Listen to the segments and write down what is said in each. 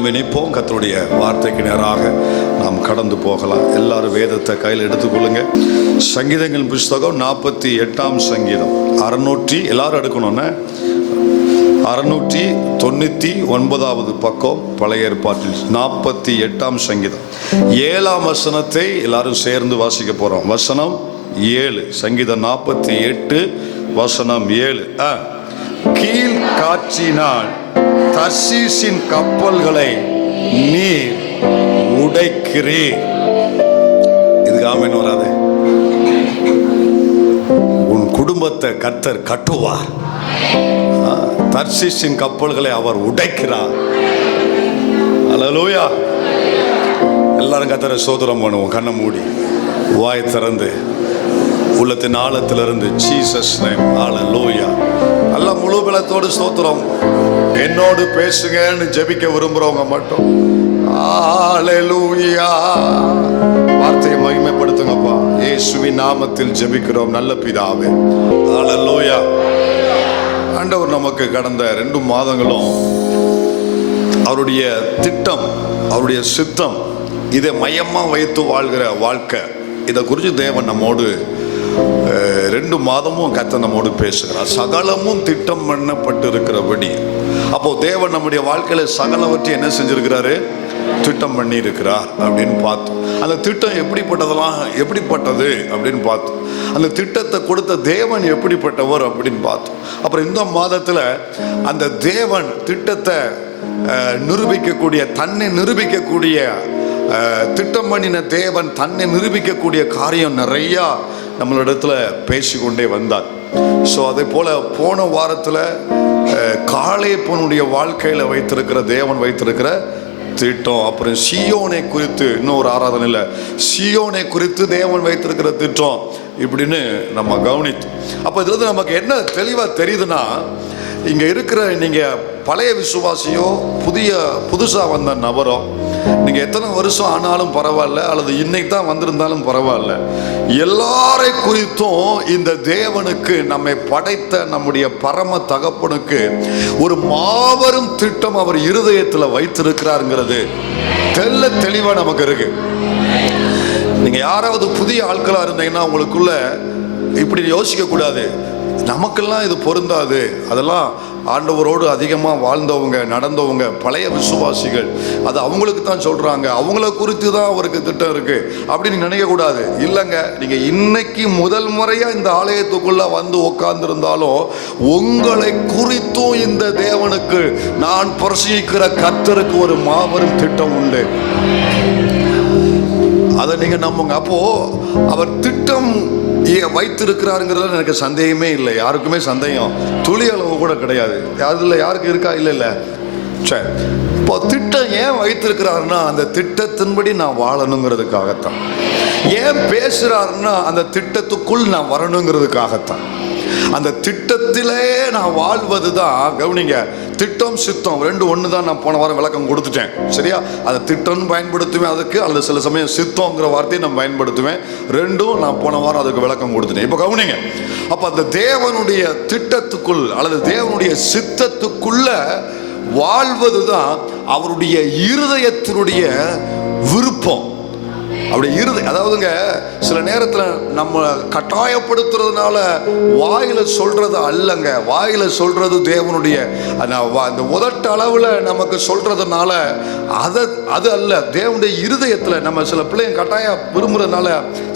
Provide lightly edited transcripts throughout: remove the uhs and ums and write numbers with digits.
எழும்பி நிற்போம். கர்த்தருடைய வார்த்தைக்கு நேராக நாம் கடந்து போகலாம். எல்லாரும் வேதத்தை கையில் எடுத்துக்கொள்ளுங்க. சங்கீதங்கள் புஸ்தகம் 48ஆம் சங்கீதம் 600 எல்லாரும் எடுக்கணும்னா 699வது பக்கம் பழைய ஏற்பாட்டில் 48ஆம் சங்கீதம் 7ஆம் வசனத்தை எல்லாரும் சேர்ந்து வாசிக்க போறோம். வசனம் 7, சங்கீதம் 48 வசனம் 7. கீழ் காற்றினால் தர்சீசின் கப்பல்களை நீர் உடைக்கிறீர். இதுக்கு ஆமென் வராது. உன் குடும்பத்தை கர்த்தர் கட்டுவார். தர்சீசின் கப்பல்களை அவர் உடைக்கிறார். அல்லேலூயா. எல்லாரும் கர்த்தரை ஸ்தோத்திரம் பண்ணுவோம். கண்ணை மூடி வாய் திறந்து உள்ளத்தின் ஆழத்திலிருந்து ஜீசஸ் நேம். அல்லேலூயா. நல்ல முழு பலத்தோடு ஸ்தோத்திரம். என்னோடு பேசுங்கன்னு ஜெபிக்க விரும்புறவங்க மட்டும் அல்லேலூயா வார்த்தையை மகிமைப்படுத்துங்கப்பா. இயேசுவின் நாமத்தில் ஜெபிக்கிறோம் நல்ல பிதாவே. அல்லேலூயா. ஆண்டவர் நமக்கு கடந்த 2 மாதங்களும் அவருடைய திட்டம், அவருடைய சித்தம், இதை மையமா வைத்து வாழ்கிற வாழ்க்கை, இதை குறித்து தேவன் நம்மோடு 2 மாதமும் கர்த்தர் நம்மோடு பேசுகிறார். சகலமும் திட்டம் பண்ணப்பட்டு இருக்கிறபடி, அப்போ தேவன் நம்முடைய வாழ்க்கையில சகலவற்றை என்ன செஞ்சிருக்கிறாரு? திட்டம் பண்ணி இருக்கிறார் அப்படின்னு பார்த்தோம். அந்த திட்டம் எப்படிப்பட்டது அப்படின்னு பார்த்தோம். அந்த திட்டத்தை கொடுத்த தேவன் எப்படிப்பட்டவர் அப்படின்னு பார்த்தோம். அப்புறம் இந்த மாதத்துல அந்த தேவன் திட்டத்தை நிரூபிக்கக்கூடிய, தன்னை நிரூபிக்கக்கூடிய, திட்டம் பண்ணின தேவன் தன்னை நிரூபிக்கக்கூடிய காரியம் நிறையா நம்மளிடத்துல பேசிக்கொண்டே வந்தார். ஸோ அதே போல போன வாரத்தில் காலேபனுடைய வாழ்க்கையில வைத்திருக்கிற தேவன் வைத்திருக்கிற திட்டம், அப்புறம் சீயோனை குறித்து இன்னொரு ஆராதனையில் சீயோனை குறித்து தேவன் வைத்திருக்கிற திட்டம் இப்படின்னு நம்ம கவனித்தோம். அப்போ இதுல நமக்கு என்ன தெளிவா தெரியுதுன்னா, இங்க இருக்கிற நீங்க பழைய விசுவாசியோ புதுசா வந்த நபரோ, நீங்க எத்தனை வருஷம் ஆனாலும் பரவாயில்ல, அல்லது இன்னைக்கு தான் வந்திருந்தாலும் பரவாயில்ல, எல்லாரை குறித்தும் இந்த தேவனுக்கு, நம்மை படைத்த நம்முடைய பரம தகப்பனுக்கு ஒரு மாபெரும் திட்டம் அவர் இருதயத்துல வைத்திருக்கிறாருங்கிறது தெளிவா நமக்கு இருக்கு. நீங்க யாராவது புதிய ஆட்களா இருந்தீங்கன்னா உங்களுக்குள்ள இப்படி யோசிக்க கூடாது, நமக்கெல்லாம் இது பொருந்தாது, அதெல்லாம் ஆண்டவரோடு அதிகமாக வாழ்ந்தவங்க, நடந்தவங்க, பழைய விசுவாசிகள், அது அவங்களுக்கு தான் சொல்றாங்க, அவங்கள குறித்து தான் அவருக்கு திட்டம் இருக்கு அப்படின்னு நினைக்கக்கூடாது. இல்லைங்க, நீங்க இன்னைக்கு முதல் முறையா இந்த ஆலயத்துக்குள்ள வந்து உட்கார்ந்திருந்தாலும் உங்களை குறித்தும் இந்த தேவனுக்கு, நான் பிரசங்கிக்கிற கர்த்தருக்கு ஒரு மாபெரும் திட்டம் உண்டு. அதை நீங்க நம்புங்க. அப்போ அவர் திட்டம் வைத்திருக்கிறாருங்கிறதுல எனக்கு சந்தேகமே இல்லை. யாருக்குமே சந்தேகம் துளி அளவு கூட கிடையாது. அதுல யாருக்கு இருக்கா? இல்லை. சரி, இப்போ திட்டம் ஏன் வைத்திருக்கிறாருன்னா அந்த திட்டத்தின்படி நான் வாழணுங்கிறதுக்காகத்தான். ஏன் பேசுறாருன்னா அந்த திட்டத்துக்குள் நான் வரணுங்கிறதுக்காகத்தான். அந்த திட்டத்திலே நான் வாழ்வது தான். கவனிங்க, திட்டம் சித்தம் 2 ஒன்று தான். நான் போன வாரம் விளக்கம் கொடுத்துட்டேன், சரியா? அதை திட்டம் பயன்படுத்துவேன் அதுக்கு, அல்லது சில சமயம் சித்தம்ங்கிற வார்த்தையை நான் பயன்படுத்துவேன். 2ம் நான் போன வாரம் அதுக்கு விளக்கம் கொடுத்துட்டேன். இப்போ கவனிங்க, அப்போ அந்த தேவனுடைய திட்டத்துக்குள் அல்லது தேவனுடைய சித்தத்துக்குள்ள வாழ்வது தான் அவருடைய இருதயத்தினுடைய விருப்பம். அப்படி அதாவதுங்க, சில நேரத்தில் நம்ம கட்டாயப்படுத்துறதுனால வாயில சொல்றது அல்லங்க, வாயில சொல்றது தேவனுடைய அந்த உதட்ட அளவுல நமக்கு சொல்றதுனால அது அல்ல. தேவனுடைய இருதயத்துல நம்ம சில பிள்ளைங்க கட்டாய விரும்புறதுனால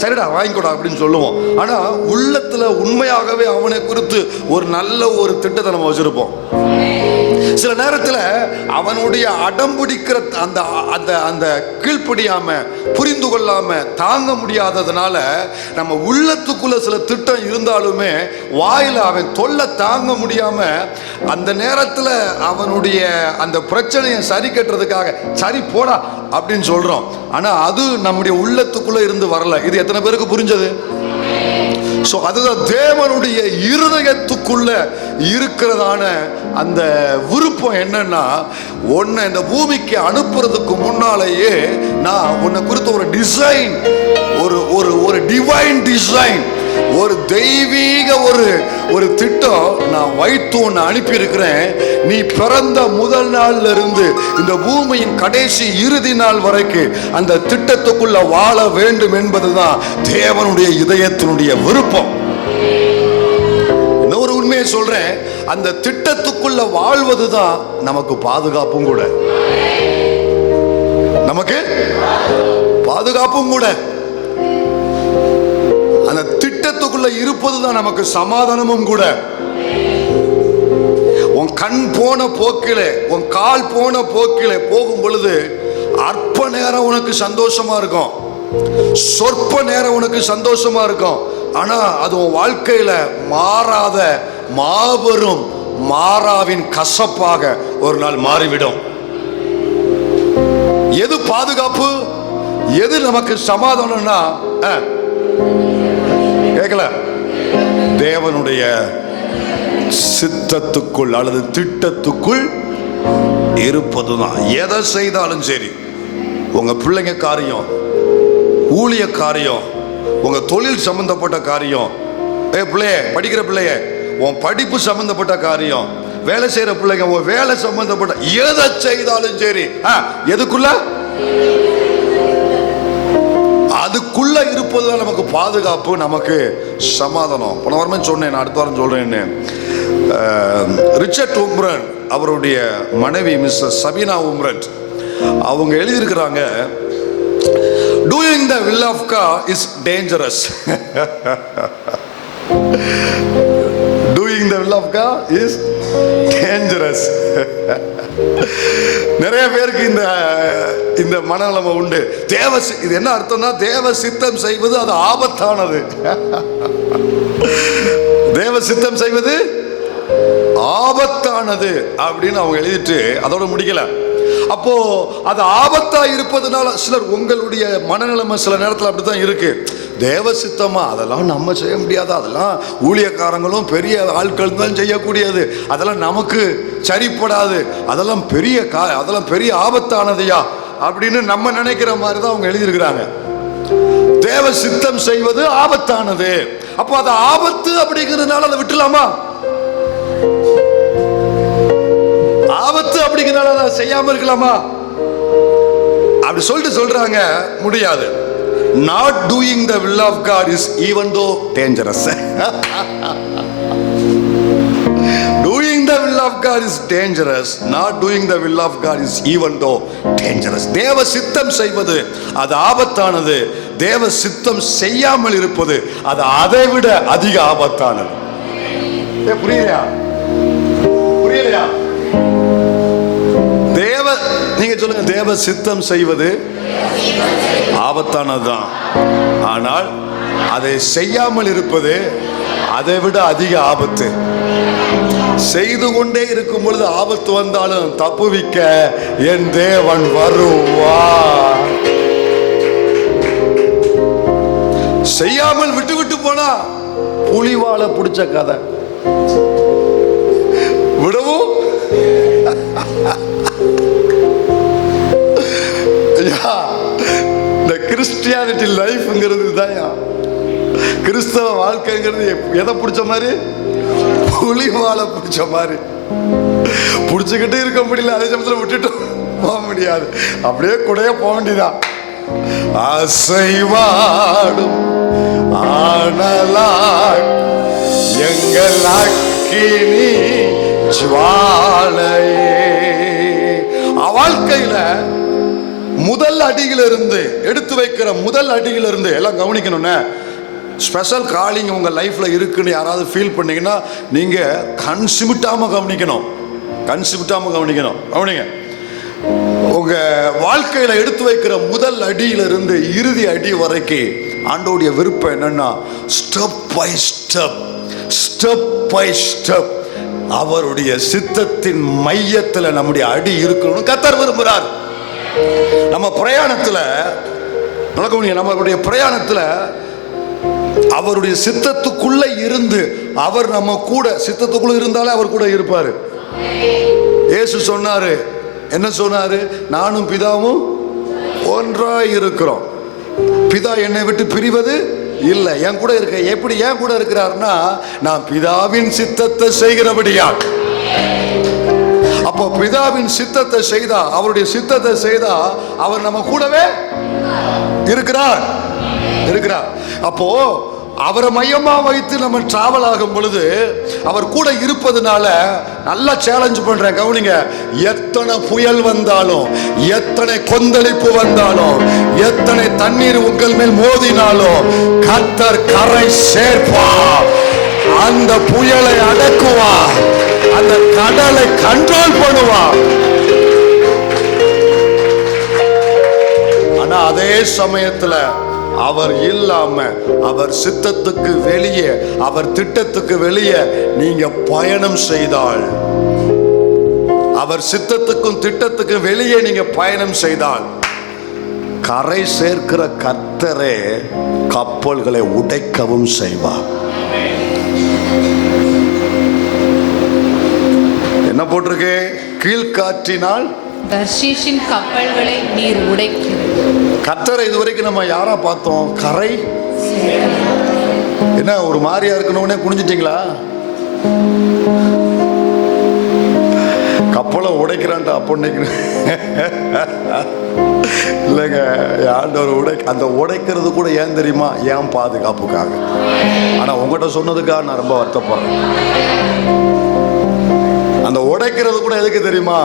சரிடா வாங்கிக்கூடா அப்படின்னு சொல்லுவோம். ஆனா உள்ளத்துல உண்மையாகவே அவனை குறித்து ஒரு நல்ல ஒரு திட்டத்தை நம்ம வச்சிருப்போம். சில நேரத்தில் அவனுடைய அடம்பிடிக்கிற அந்த கீழ்ப்படியாம, புரிந்து கொள்ளாம, தாங்க முடியாததுனால நம்ம உள்ளத்துக்குள்ள சில திட்டம் இருந்தாலுமே வாயில அவன் தொல்லை தாங்க முடியாம அந்த நேரத்தில் அவனுடைய அந்த பிரச்சனையை சரி கட்டுறதுக்காக சரி போடா அப்படின்னு சொல்றோம். ஆனா அது நம்முடைய உள்ளத்துக்குள்ள இருந்து வரல. இது எத்தனை பேருக்கு புரிஞ்சது? ஸோ அதுதான் தேவனுடைய இருதயத்துக்குள்ள இருக்கிறதான அந்த விருப்பம். என்னன்னா, உன்னை இந்த பூமிக்கு அனுப்புறதுக்கு முன்னாலேயே நான் உன்னை குறித்த ஒரு டிசைன், ஒரு டிவைன் டிசைன், ஒரு தெய்வீக ஒரு திட்டம் நான் வைத்து உன்னை அனுப்பி இருக்கிறேன். நீ பிறந்த முதல் நாள்ல இருந்து இந்த பூமியின் கடைசி இறுதி நாள் வரைக்கும் அந்த திட்டத்துக்குள்ள வாழ வேண்டும் என்பதுதான் தேவனுடைய இதயத்தினுடைய விருப்பம். இன்னொரு உண்மையை சொல்றேன், அந்த திட்டத்துக்குள்ள வாழ்வதுதான் நமக்கு பாதுகாப்பும் கூட. நமக்கு பாதுகாப்பும் கூட. அந்த திட்டத்துக்குள்ள இருப்பதுதான் நமக்கு சமாதானமும் கூட. உன் கண் போன போக்கிலே, உன் கால் போன போக்கிலே போகும் பொழுது அற்ப நேரம் உனக்கு சந்தோஷமா இருக்கும், சொற்ப நேரம் உனக்கு சந்தோஷமா இருக்கும். ஆனா அது உன் வாழ்க்கையில மாறாத மாபெரும் மாறாவின் கசப்பாக ஒரு நாள் மாறிவிடும். எது பாதுகாப்பு, எது நமக்கு சமாதானம்னா, கேட்கல, தேவனுடைய சித்தத்துக்குள் அல்லது திட்டத்துக்குள் இருப்பதுதான். எதை செய்தாலும் சரி, உங்க பிள்ளைங்க காரியம், ஊழிய காரியம், உங்க தொழில் சம்பந்தப்பட்ட காரியம், பிள்ளைய படிக்கிற பிள்ளைய உன் படிப்பு சம்பந்தப்பட்ட காரியம், வேலை செய்யற பிள்ளைங்க உன் வேலை சம்பந்தப்பட்ட எதை செய்தாலும் சரி, எதுக்குள்ள, அதுக்குள்ள இருப்பதுதான் நமக்கு பாதுகாப்பு, நமக்கு சமாதானம். போன வாரம் சொன்னேன், நான் அடுத்த வாரம் சொல்றேன்னு. ரிச்சர்ட் உம்ரன் அவருடைய மனைவி மிஸ்ஸஸ் சபீனா உம்ரன் அவங்க எழுதியிருக்கிறாங்க, doing the will of God is dangerous. Doing the will of God is dangerous. நிறைய பேருக்கு இந்த மனநிலைமை உண்டு. இது என்ன அர்த்தம்னா, தேவ சித்தம் செய்வது அது ஆபத்தானது. தேவ சித்தம் செய்வது ஆபத்தானது அப்படின்னு அவங்க எழுதிட்டு அதோட முடிக்கல. அப்போ அது ஆபத்தா இருப்பதுனால சிலர், உங்களுடைய மனநிலைமை சில நேரத்தில் அப்படித்தான் இருக்கு. தேவ சித்தமா அதெல்லாம் நம்ம செய்ய முடியாது, அதெல்லாம் ஊழியக்காரங்களும் பெரிய ஆட்கள் தான் செய்யக்கூடியது, அதெல்லாம் நமக்கு சரிப்படாது, அதெல்லாம் பெரிய ஆபத்தானதையா அப்படின்னு நம்ம நினைக்கிற மாதிரி தான் அவங்க எழுதியிருக்கிறாங்க. தேவ சித்தம் செய்வது ஆபத்தானது. அப்போ அது ஆபத்து அப்படிங்கிறதுனால அதை விட்டுலாமா? ஆபத்து அப்படிங்கிறனால அதை செய்யாம இருக்கலாமா? அப்படி சொல்லிட்டு சொல்றாங்க, முடியாது. Not doing the will of God is even though dangerous. Doing the will of God is dangerous. Not doing the will of God is even though dangerous. தேவ சித்தம் செய்வது அது ஆபத்தானது, தேவ சித்தம் செய்யாமல் இருப்பது அது அதைவிட அதிக ஆபத்தானது. புரியலையா? புரியலையா? நீங்க சொல்லுங்க, தேவ சித்தம் செய்வது ஆபத்தானதுதான், ஆனால் அதை செய்யாமல் இருப்பது அதை விட அதிக ஆபத்து. செய்து கொண்டே இருக்கும் பொழுது ஆபத்து வந்தாலும் தப்புவிக்க என் தேவன் வருவார். செய்யாமல் விட்டு விட்டு போனா புலிவால பிடிச்ச கதை. விடவும் இந்த கிறிஸ்டியானிட்டி லைஃப்ங்கிறது தான், கிறிஸ்தவ வாழ்க்கைங்கிறது எதை பிடிச்ச மாதிரி, புலிவால பிடிச்ச மாதிரி. பிடிச்சுக்கிட்டு இருக்க முடியல, அதே சமயத்தில் விட்டுட்டு போக முடியாது, அப்படியே கூடயே போக வேண்டியதான். அசைவாடும் ஆனலாய் எங்கள் அக்கினி ஜுவாலையே. வாழ்க்கையில முதல் அடியிலிருந்து எடுத்து வைக்கிற முதல் அடியிலிருந்து எல்லாம் கவனிக்கணும்னு ஸ்பெஷல் காலிங் உங்க லைஃப்ல இருக்குன்னு யாராவது ஃபீல் பண்ணீங்கன்னா நீங்க கண் சிமிட்டாம கவனிக்கணும். கவனிங்க. உங்க வாழ்க்கையில எடுத்து வைக்கிற முதல் அடியிலிருந்து இறுதி அடி வரைக்கும் ஆண்டோடைய விருப்பம் என்னன்னா, ஸ்டெப் பை ஸ்டெப் அவருடைய சித்தத்தின் மையத்துல நம்முடைய அடி இருக்கணும்னு கர்த்தர் விரும்புகிறார். நம்ம பிரயாணத்துல நம்மளுடைய பிரயாணத்துல அவருடைய சித்தத்துக்குள்ள இருந்து அவர் நம்ம கூட, சித்தத்துக்குள்ள இருந்தாலே அவர் கூட இருப்பாரு. இயேசு சொன்னாரு, என்ன சொன்னாரு? நானும் பிதாவும் ஒன்றாய் இருக்கிறோம். பிதா என்னை விட்டு பிரிவது இல்லை. என் கூட இருக்க. எப்படி ஏன் கூட இருக்கிறாருன்னா, நான் பிதாவின் சித்தத்தை செய்கிறபடியா. அப்போ பிதாவின் சித்தத்தை செய்தா, அவருடைய சித்தத்தை செய்தா, அவர் நம்ம கூடவே இருக்கிறார். அப்போ அவரை மையமா வைத்து நம்ம டிராவல் ஆகும் பொழுது அவர் கூட இருப்பதுனால நல்லா சேலஞ்ச் பண்றேன், கவனிங்க. எத்தனை புயல் வந்தாலும், எத்தனை கொந்தளிப்பு வந்தாலும், எத்தனை தண்ணீர் உங்கள் மேல் மோதினாலும் கர்த்தர் கரை சேர்ப்பா. அந்த புயலை அடக்குவா, அந்த கடலை கண்ட்ரோல் பண்ணுவா. ஆனா அதே சமயத்துல அவர் இல்லாம, அவர் சித்தத்துக்கு வெளியே, அவர் திட்டத்துக்கு வெளியே நீங்க பயணம் செய்தால், அவர் சித்தத்துக்கும் திட்டத்துக்கும் வெளியே நீங்க பயணம் செய்தால், கரை சேர்க்கிற கர்த்தரே கப்பல்களை உடைக்கவும் செய்வார். என்ன போட்டிருக்கு? கீழ்காற்றினால் தர்ஷீஷின் கப்பல்களை நீர் உடைக்கிறது. கர்த்தரை இதுவரைக்கும் நம்ம யாரா பார்த்தோம்? கரை. என்ன ஒரு மாதிரியா இருக்கணும்னே குனிஞ்சிட்டீங்களா? கப்பலை உடைக்கிறான்ட்டு அப்போ இல்லைங்க. ஆண்டவர் அந்த உடைக்கிறது கூட ஏன் தெரியுமா? ஏன் பாதுகாப்புக்காக. ஆனா உங்ககிட்ட சொன்னதுக்காக நான் ரொம்ப வருத்தப்படுறேன். அந்த உடைக்கிறது கூட எதுக்கு தெரியுமா?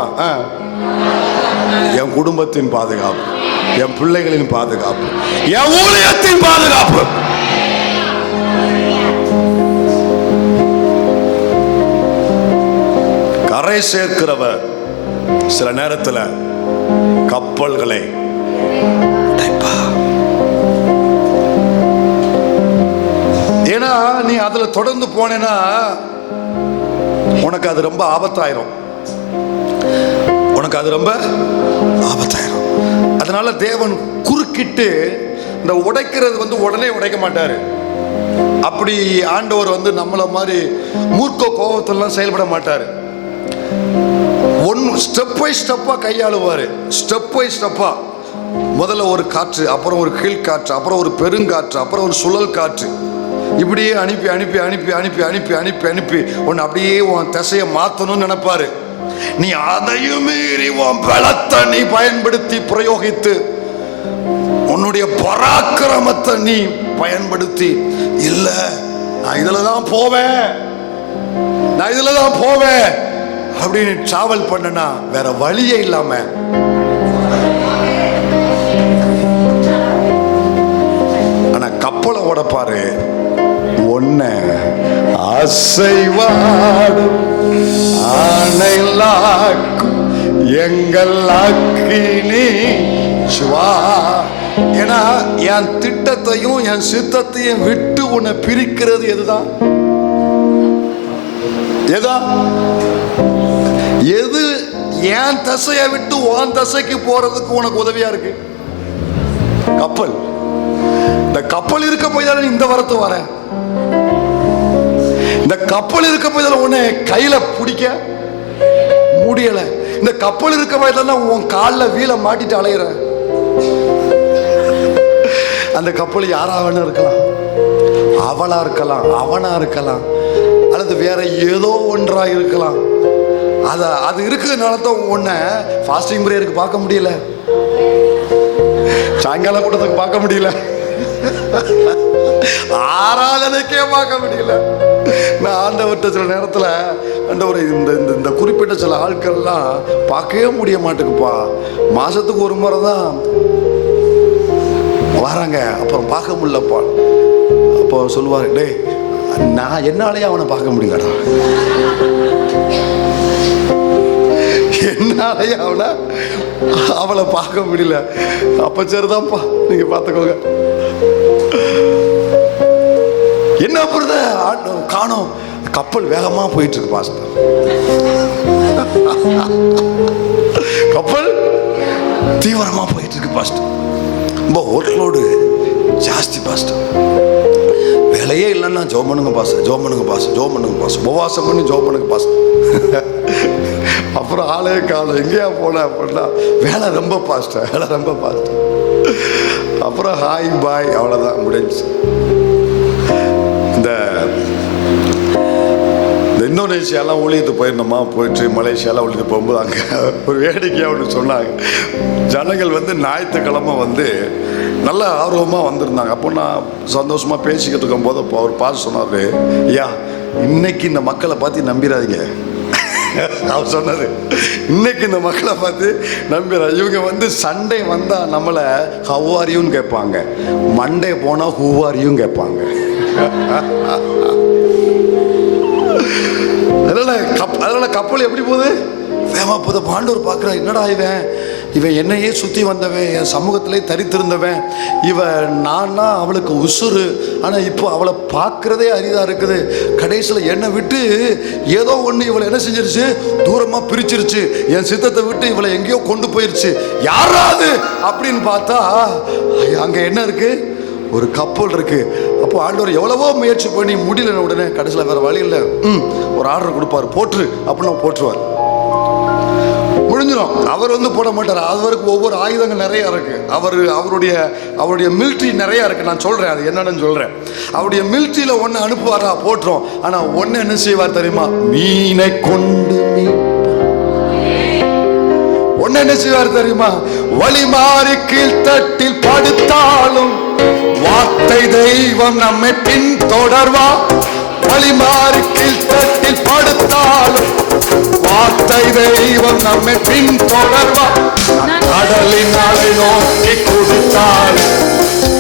என் குடும்பத்தின் பாதுகாப்பு, என் பிள்ளைகளின் பாதுகாப்பு, என் ஊழியத்தின் பாதுகாப்பு. கரை சேர்க்கிறவர் சில நேரத்தில் கப்பல்களை ஏன்னா நீ அதுல தொடர்ந்து போனேன்னா உனக்கு அது ரொம்ப ஆபத்தாயிரும். அதனால தேவன் குறுக்கிட்டு இந்த உடைக்கிறது உடனே உடைக்க மாட்டாரு. அப்படி ஆண்டவர் நம்மள மாதிரி மூர்க்க கோபத்திலாம் செயல்பட மாட்டாரு. ஸ்டெப் பை ஸ்டெப்பா கையாளுவாரு. ஸ்டெப் பை ஸ்டெப்பா முதல்ல ஒரு காற்று, அப்புறம் ஒரு கீழ் காற்று, அப்புறம் ஒரு பெருங்காற்று, அப்புறம் ஒரு சுழல் காற்று, இப்படியே அனுப்பி அனுப்பி அனுப்பி அனுப்பி அனுப்பி அனுப்பி அனுப்பி உன்னை அப்படியே உன் திசையை மாற்றணும்னு நினைப்பாரு. நீ அதையும் மீறி உன் பலத்தை நீ பயன்படுத்தி பிரயோகித்து, உன்னுடைய பராக்கிரமத்தை நீ பயன்படுத்தி, இல்ல நான் இதுலதான் போவேன் அப்படின்னு டிராவல் பண்ணனா வேற வழியே இல்லாம ஆனா கப்பலை உடைப்பாரு. ஒன்ன அசைவாடும் ஆனைலாக்கும் எங்கள் அக்கினி சுவா. ஏன்னா என் திட்டத்தையும் என் சித்தத்தையும் விட்டு உன்னை பிரிக்கிறது எதுதான்? எது என் தசையை விட்டு உன் தசைக்கு போறதுக்கு உனக்கு உதவியா இருக்கு? கப்பல். இந்த கப்பல் இருக்க போய் தானே இந்த வரத்து வர. இந்த கப்பல் இருக்க போய் தானே உன்னை கையில பிடிக்க முடியல. இந்த கப்பல் இருக்க போய் தானே உன் காலில் வீல மாட்டிட்டு அலையிற. அந்த கப்பல் யாரா வேணும் இருக்கலாம், அவளா இருக்கலாம், அவனா இருக்கலாம், அல்லது வேற ஏதோ ஒன்றா இருக்கலாம். அது இருக்கிறதுனால தான் உன்னை ஃபாஸ்டிங் பிரேயருக்கு பார்க்க முடியல, சாயங்கால கூட்டத்துக்கு பார்க்க முடியல, ஆராதனைக்கே பார்க்க முடியல. நான் ஆண்டவர்கிட்ட சில நேரத்தில் ஆண்டவரை இந்த குறிப்பிட்ட சில ஆட்கள்லாம் பார்க்கவே முடிய மாட்டேங்குப்பா, மாசத்துக்கு ஒரு முறை தான் வராங்க, அப்புறம் பார்க்க முடியலப்பா. அப்போ சொல்லுவார், டே நான் என்னாலேயே அவனை பார்க்க முடியலடா, என்னாலேயே அவளை பார்க்க முடியல. அப்ப சரிதான்ப்பா, நீங்க பார்த்துக்கோங்க. என்ன புரியுத காணோம், கப்பல் வேகமா போயிட்டு இருக்கு பாஸ்டர், கப்பல் தீவிரமா போயிட்டு இருக்கு பாஸ்டர், ரொம்ப ஒர்க்லோடு ஜாஸ்தி பாஸ்டர், வேலையே இல்லைன்னா ஜோம் பண்ணுங்க பாஸ்டர், ஜோம் பண்ணுங்க பாஸ்டர், ஜோம் பண்ணுங்க பாஸ்டர், உபவாசம் பண்ணி ஜோம் பண்ணுங்க பாஸ்டர். அப்புறம் ஆளே காலம் எங்கேயா போன அப்படின்னா வேலை ரொம்ப பாஸ்டர், வேலை ரொம்ப பாஸ்டர். அப்புறம் பார்த்தோன்னா ஹாய் பாய் அவ்வளோதான் முடிஞ்சு. இந்த இந்தோனேஷியாலாம் ஊழியத்துக்கு போயிருந்தோமா, போயிட்டு மலேசியாலாம் ஊழியத்துக்கு போகும்போது அங்கே ஒரு வேடிக்கையாக ஒன்று சொன்னாங்க. ஜனங்கள் ஞாயிற்றுக்கிழமை நல்ல ஆர்வமாக வந்திருந்தாங்க. அப்போ நான் சந்தோஷமாக பேசிக்கிட்டு இருக்கும்போது அப்போ அவர் பார்த்து சொன்னார், ஐயா இன்னைக்கு இந்த மக்களை பார்த்து நம்பிடாதீங்க. அவர் சொன்னது, இன்னைக்கு இந்த மக்களை பார்த்து நம்பிடுற, இவங்க சண்டே வந்தால் நம்மளை ஹவ் ஆர் யூன்னு கேட்பாங்க, மண்டே போனால் ஹூ ஆர் யூன்னு கேட்பாங்க. அதனால கப்பல் எப்படி போகுது, வேமா போத. ஆண்டவர் பார்க்குறா, என்னடா இவன் என்னையே சுற்றி வந்தவன், என் சமூகத்திலே தரித்திருந்தவன், நான்னா அவளுக்கு உசுறு, ஆனால் இப்போ அவளை பார்க்குறதே அரிதாக இருக்குது. கடைசியில் என்னை விட்டு ஏதோ ஒன்று இவளை என்ன செஞ்சிருச்சு, தூரமாக பிரிச்சிருச்சு, என் சித்தத்தை விட்டு இவளை எங்கேயோ கொண்டு போயிருச்சு, யாராவது அப்படின்னு பார்த்தா அங்கே என்ன இருக்கு, ஒரு கப்பல் இருக்கு. அப்போ ஆண்டவர் எவ்வளவோ முயற்சி பண்ணி முடியல, உடனே கடைசியில் வேற வழி இல்லை, ஒரு ஆர்டர் கொடுப்பாரு, போட்டுரு அப்படின்னு போட்டுருவார், முடிஞ்சிடும். அவர் போட மாட்டார். அவருக்கு ஒவ்வொரு ஆயுதங்கள் நிறைய இருக்கு. அவருடைய மிலிட்ரி நிறைய இருக்கு. நான் சொல்றேன், அது என்னன்னு சொல்றேன். அவருடைய மிலிட்ரியில ஒன்னு அனுப்புவாரா, போட்டுரும். ஆனா ஒன்னு என்ன செய்வார் தெரியுமா, மீனை கொண்டு ஒன்னு என்ன செய்வார் தெரியுமா, வழி மாறி கீழ்த்தட்டில் படுத்தாலும் வார்த்தை தெய்வம் நம்மை பின்தொடர்வா, வழி மாறி கீழ்த்தட்டில் படுத்தாலும் வார்த்தை தெய்வம் நம்மை பின்தொடர்வா, கடலின் அலை நோக்கி குதித்தால்,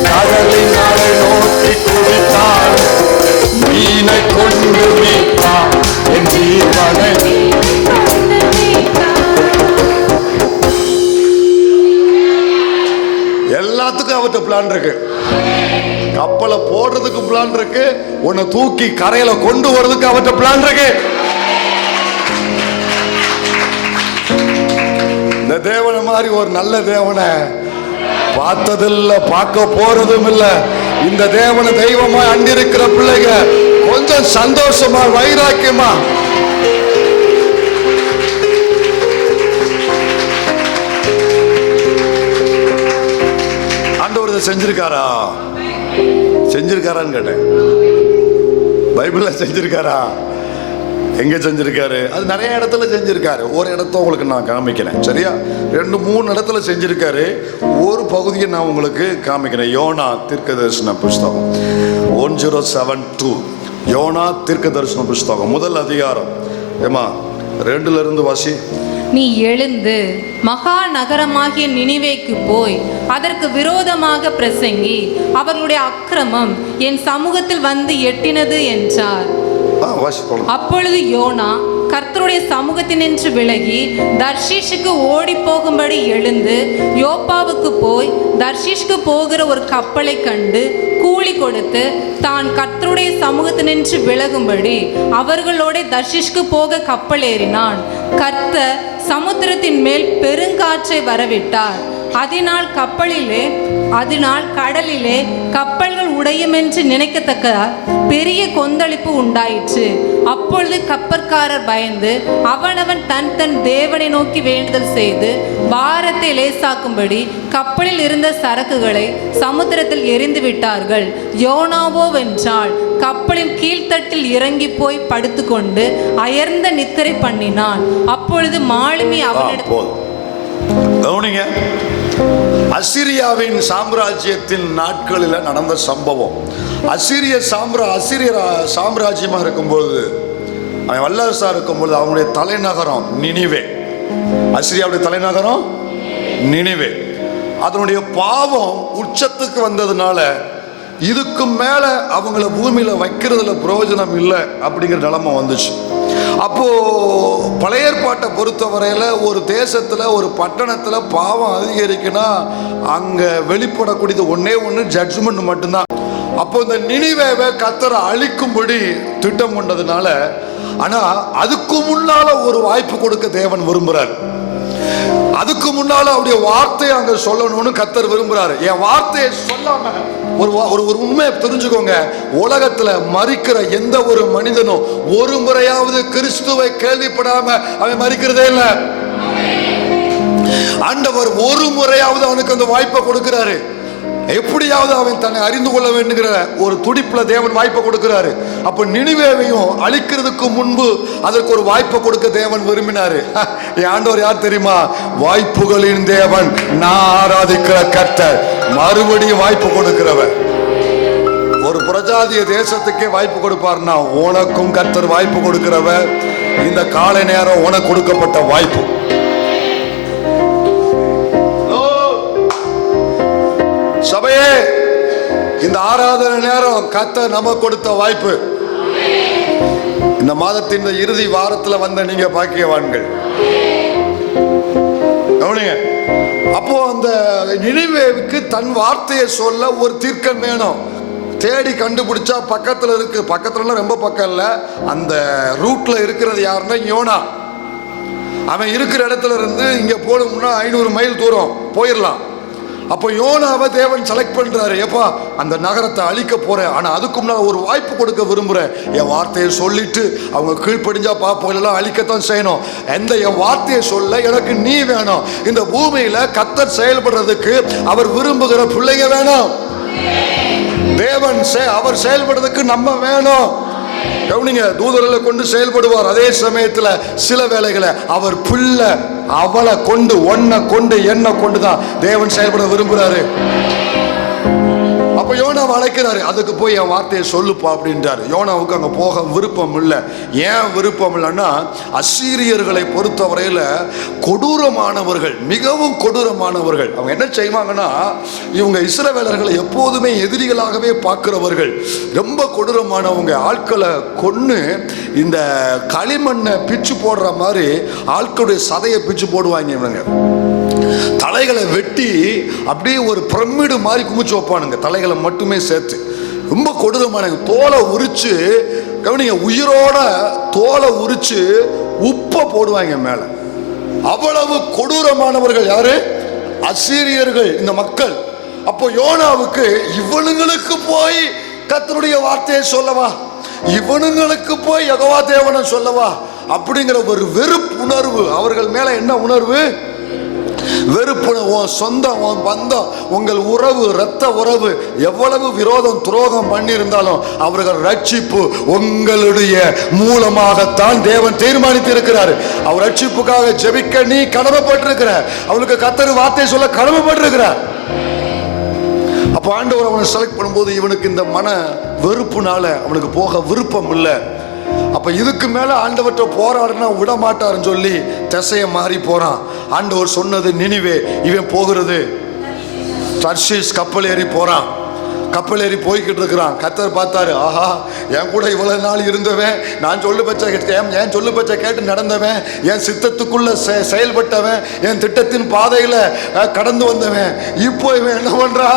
கடலின் அலை நோக்கி குதித்தால் மீனை கொண்டு மீட்பா என் ஜீவனை. எல்லாத்துக்கும் அவர்கிட்ட பிளான் இருக்கு. கப்பலை போடுறதுக்கு பிளான் இருக்கு, உன்னை தூக்கி கரையில கொண்டு வரதுக்கு அவர்கிட்ட பிளான் இருக்கு. இந்த தேவனை மாதிரி ஒரு நல்ல தேவனை பார்த்ததில்ல, பார்க்க போறதும் இல்ல. இந்த தேவனை தெய்வமா அண்டிருக்கிற பிள்ளைங்க கொஞ்சம் சந்தோஷமா வைராக்கியமா செஞ்சிருக்காரா, செஞ்சிருக்காரான்னு கேட்டேன். பைபிள்ல செஞ்சிருக்காரா, எங்க செஞ்சிருக்காரு, அது நிறைய இடத்துல செஞ்சிருக்காரு. ஒரு இடத்த உங்களுக்கு நான் காமிக்கிறேன், சரியா? 2-3 இடத்துல செஞ்சிருக்காரு. ஒரு பகுதியை நான் உங்களுக்கு காமிக்கிறேன். யோனா தீர்க்க தரிசன புஸ்தகம் 1072. யோனா தீர்க்க தரிசன புஸ்தகம் 1 அதிகாரம். ஏமா 2ல இருந்து வாசி. நீ எழுந்து மகா நகரமாகிய நினிவேக்கு போய் அதற்கு விரோதமாக பிரசங்கி, அவர்களுடைய அக்கிரமம் என் சமூகத்தில் எட்டினது என்றார். அப்பொழுது யோனா கர்த்தருடைய சமூகத்தினின்று விலகி தர்ஷீஷுக்கு ஓடி போகும்படி எழுந்து யோப்பாவுக்கு போய் தர்ஷீஷ்க்கு போகிற ஒரு கப்பலை கண்டு கூலி கொடுத்து தான் கர்த்தருடைய சமூகத்தினின்று விலகும்படி அவர்களோட தர்ஷீஷ்க்கு போக கப்பல் ஏறினான். கர்த்தர் சமுத்திரத்தின் மேல் பெருங்காற்றை வரவிட்டார். அதனால் கடலிலே கப்பல்கள் உடையும் என்று நினைக்கத்தக்க பெரிய கொந்தளிப்பு உண்டாயிற்று. அப்பொழுது கப்பற்காரர் பயந்து அவனவன் தன் தேவனை நோக்கி வேண்டுதல் செய்து பாரத்தை லேசாக்கும்படி கப்பலில் இருந்த சரக்குகளை சமுத்திரத்தில் எரிந்து விட்டார்கள். யோனாவோ வென்றால் கப்பலின் கீழ்த்தட்டில் இறங்கி போய் படுத்துக்கொண்டு அயர்ந்த நித்திரை பண்ணினான். அப்பொழுது மாலுமி அவனிடம் அசிரியாவின் சாம்ராஜ்யத்தின் நாட்களில் நடந்த சம்பவம். அசிரிய சாம்ராஜ்யமாக இருக்கும்போது, அவன் வல்லரசா இருக்கும்போது, அவனுடைய தலைநகரம் நினிவே. அசிரியாவுடைய தலைநகரம் நினிவே. அதனுடைய பாவம் உச்சத்துக்கு வந்ததுனால இதுக்கு மேல அவங்கள பூமியில வைக்கிறதுல பிரயோஜனம் இல்லை அப்படிங்கிற நிலைமை வந்துச்சு. அப்போ பழைய ஏற்பாட்டை பொறுத்தவரையில ஒரு தேசத்துல ஒரு பட்டணத்துல பாவம் அதிகரிக்குன்னா அங்க வெளிப்படக்கூடியது ஒண்ணு ஜட்ஜ்மெண்ட் மட்டும்தான். அப்போ இந்த நினிவேவை கர்த்தர் அழிக்கும்படி திட்டம் கொண்டதுனால, ஆனா அதுக்கு முன்னால ஒரு வாய்ப்பு கொடுக்க தேவன் விரும்புறார். அதுக்கு முன்னால அவருடைய வார்த்தையை அங்க சொல்லணும்னு கர்த்தர் விரும்புறாரு. என் வார்த்தையை சொல்லாம ஒரு உண்மையை தெரிஞ்சுக்கோங்க. உலகத்துல மரிக்கிற எந்த ஒரு மனிதனும் ஒரு முறையாவது கிறிஸ்துவை கேள்விப்படாம அவன் மரிக்கிறதே இல்லை. ஆண்டவர் ஒரு முறையாவது அவனுக்கு அந்த வாய்ப்பை கொடுக்கிறாரு. எப்படியாவது அவன் தன்னை அறிந்து கொள்ள வேண்டுகிற ஒரு துடிப்புல தேவன் வாய்ப்பை கொடுக்கிறாரு. அப்ப நினிவேவையும் அழிக்கிறதுக்கு முன்பு அதற்கு ஒரு வாய்ப்பை கொடுக்க தேவன் விரும்பினாரு. என் ஆண்டவர் யார் தெரியுமா? வாய்ப்புகளின் தேவன், நான் ஆராதிக்கிற கர்த்தர், மறுபடியும் வாய்ப்பு கொடுக்கிறவர். ஒரு பிரஜாதிய தேசத்துக்கே வாய்ப்பு கொடுப்பார்னா உனக்கும் கர்த்தர் வாய்ப்பு கொடுக்கிறவர். இந்த காலை நேரம் உனக்கு கொடுக்கப்பட்ட வாய்ப்பு. சபையே, இந்த ஆராதனை நேரம் கர்த்தர் நமக்கு கொடுத்த வாய்ப்பு. இந்த மாதத்தின் இறுதி வாரத்தில் வந்த நீங்க பாக்கியவான்கள். கவனிங்க. அப்போ அந்த நினிவேவுக்கு தன் வார்த்தையை சொல்ல ஒரு தீர்க்கன் வேணும். தேடி கண்டுபிடிச்சா பக்கத்தில் இருக்கு. பக்கத்துல ரொம்ப பக்கம் இல்லை, அந்த ரூட்ல இருக்கிறது யாருன்னா யோனா. அவன் இருக்கிற இடத்துல இருந்து இங்க போகணும்னா 500 மைல் தூரம் போயிடலாம். அப்போ யோனாவை தேவன் செலக்ட் பண்றாரு. எப்பா, அந்த நகரத்தை அழிக்க போறேன், ஆனா அதுக்கு முன்னாடி ஒரு வாய்ப்பு கொடுக்க விரும்புறேன். என் வார்த்தையை சொல்லிட்டு அவங்க கீழ்ப்படிஞ்சா பாப்போம், இல்லைன்னா அழிக்கத்தான் செய்யணும். என் வார்த்தையை சொல்ல எனக்கு நீ வேணும். இந்த பூமியில கர்த்தர் செயல்படுறதுக்கு அவர் விரும்புகிற பிள்ளைங்க வேணும். தேவன் அவர் செயல்படுறதுக்கு நம்ம வேணும். கவனிங்க, தூதர்களை கொண்டு செயல்படுவார். அதே சமயத்துல சில வேளைகளை அவர் பிள்ளை அவளை கொண்டு, ஒன்ன கொண்டு, என்ன கொண்டுதான் தேவன் செயல்பட விரும்புறாரு. அப்ப யோனாவை அழைக்கிறாரு. அதுக்கு போய் என் வார்த்தையை சொல்லுப்பா அப்படின்றாரு. யோனாவுக்கு அங்க போக விருப்பம் இல்லை. ஏன் விருப்பம் இல்லைன்னா, அசீரியர்களை பொறுத்தவரையில கொடூரமானவர்கள், மிகவும் கொடூரமானவர்கள். அவங்க என்ன செய்வாங்கன்னா, இவங்க இஸ்ரவேலர்களை எப்போதுமே எதிரிகளாகவே பார்க்கிறவர்கள், ரொம்ப கொடூரமானவங்க. ஆட்களை கொன்னு இந்த களிமண்ணை பிச்சு போடுற மாதிரி ஆட்களுடைய சதையை பிச்சு போடுவாங்க. இவங்க தலைகளை வெட்டி அப்படியே ஒரு பிரமிடு மாதிரி குமிச்சு வைப்பானுங்க, தலைகளை மட்டுமே சேர்த்து. ரொம்ப கொடூரமான தோலை உரிச்சு, கவனிங்க, உயிரோட தோலை உரிச்சு உப்பை போடுவாங்க மேல. அவ்வளவு கொடூரமானவர்கள் யாரு? அசீரியர்கள், இந்த மக்கள். அப்போ யோனாவுக்கு இவனுங்களுக்கு போய் கர்த்தருடைய வார்த்தையை சொல்லவா, இவனுங்களுக்கு போய் யெகோவா தேவனை சொல்லவா அப்படிங்கிற ஒரு வெறுப்பு உணர்வு அவர்கள் மேல. என்ன உணர்வு? வெறுப்பு. உன் சொந்தம், உன் பந்தம், உங்கள் உறவு, இரத்த உறவு எவ்வளவு விரோதம் துரோகம் பண்ணி இருந்தாலும் அவர்கள் ரட்சிப்பு உங்களுடைய மூலமாகத்தான் தேவன் தீர்மானித்து இருக்கிறார். அவர் ரட்சிப்புக்காக ஜெபிக்க நீ கடமைப்பட்டிருக்கிற, அவளுக்கு கர்த்தர் வார்த்தை சொல்ல கடமைப்பட்டிருக்கிறார். அப்ப ஆண்டவர் அவனை செலக்ட் பண்ணும்போது இவனுக்கு இந்த மன வெறுப்புனால அவனுக்கு போக விருப்பம் இல்லை. அப்ப இதுக்கு மேல ஆண்டவர்கிட்ட போராடுனா விட மாட்டாருன்னு சொல்லி திசையை மாறி போறான். ஆண்டவர் சொன்னது நினிவே, இவன் போகிறது தர்ஷீஸ். கப்பல் ஏறி போறான். கப்பல் ஏறி போய்கிட்டு இருக்கிறான். கர்த்தர் பார்த்தாரு, ஆஹா, என் கூட இவ்வளவு நாள் இருந்தவன், நான் சொல்லு பச்சை என் சொல்லு பச்சை கேட்டு நடந்தவன், என் சித்தத்துக்குள்ள செயல்பட்டவன், என் திட்டத்தின் பாதையில கடந்து வந்தவன், இப்போ இவன் என்ன பண்றா?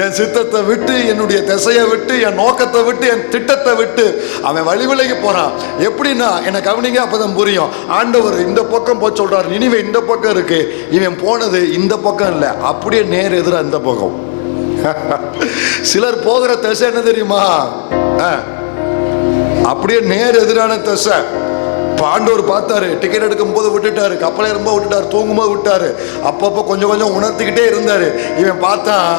என் சித்தத்தை விட்டு, என்னுடைய திசையை விட்டு, என் நோக்கத்தை விட்டு, என் திட்டத்தை விட்டு அவன் வழி விலகி போறான். எப்படின்னா, எனக்கு கவனிங்க, அப்பதான் புரியும். ஆண்டவர் இந்த பக்கம் போய் சொல்றாரு, நினிவே இந்த பக்கம் இருக்கு. இவன் போனது இந்த பக்கம் இல்லை, அப்படியே நேர் எதிராக இந்த பக்கம். சிலர் போகிற திசை என்ன தெரியுமா? அப்படியே நேர் எதிரான திசை. ஆண்டவர் பார்த்தாரு, டிக்கெட் எடுக்கும் போது விட்டுட்டாரு, கப்பல் ஏறும்போது விட்டுட்டாரு, தூங்கும்போது விட்டாரு, அப்பப்போ கொஞ்சம் கொஞ்சம் உணர்த்திக்கிட்டே இருந்தாரு. இவன் பார்த்தான்,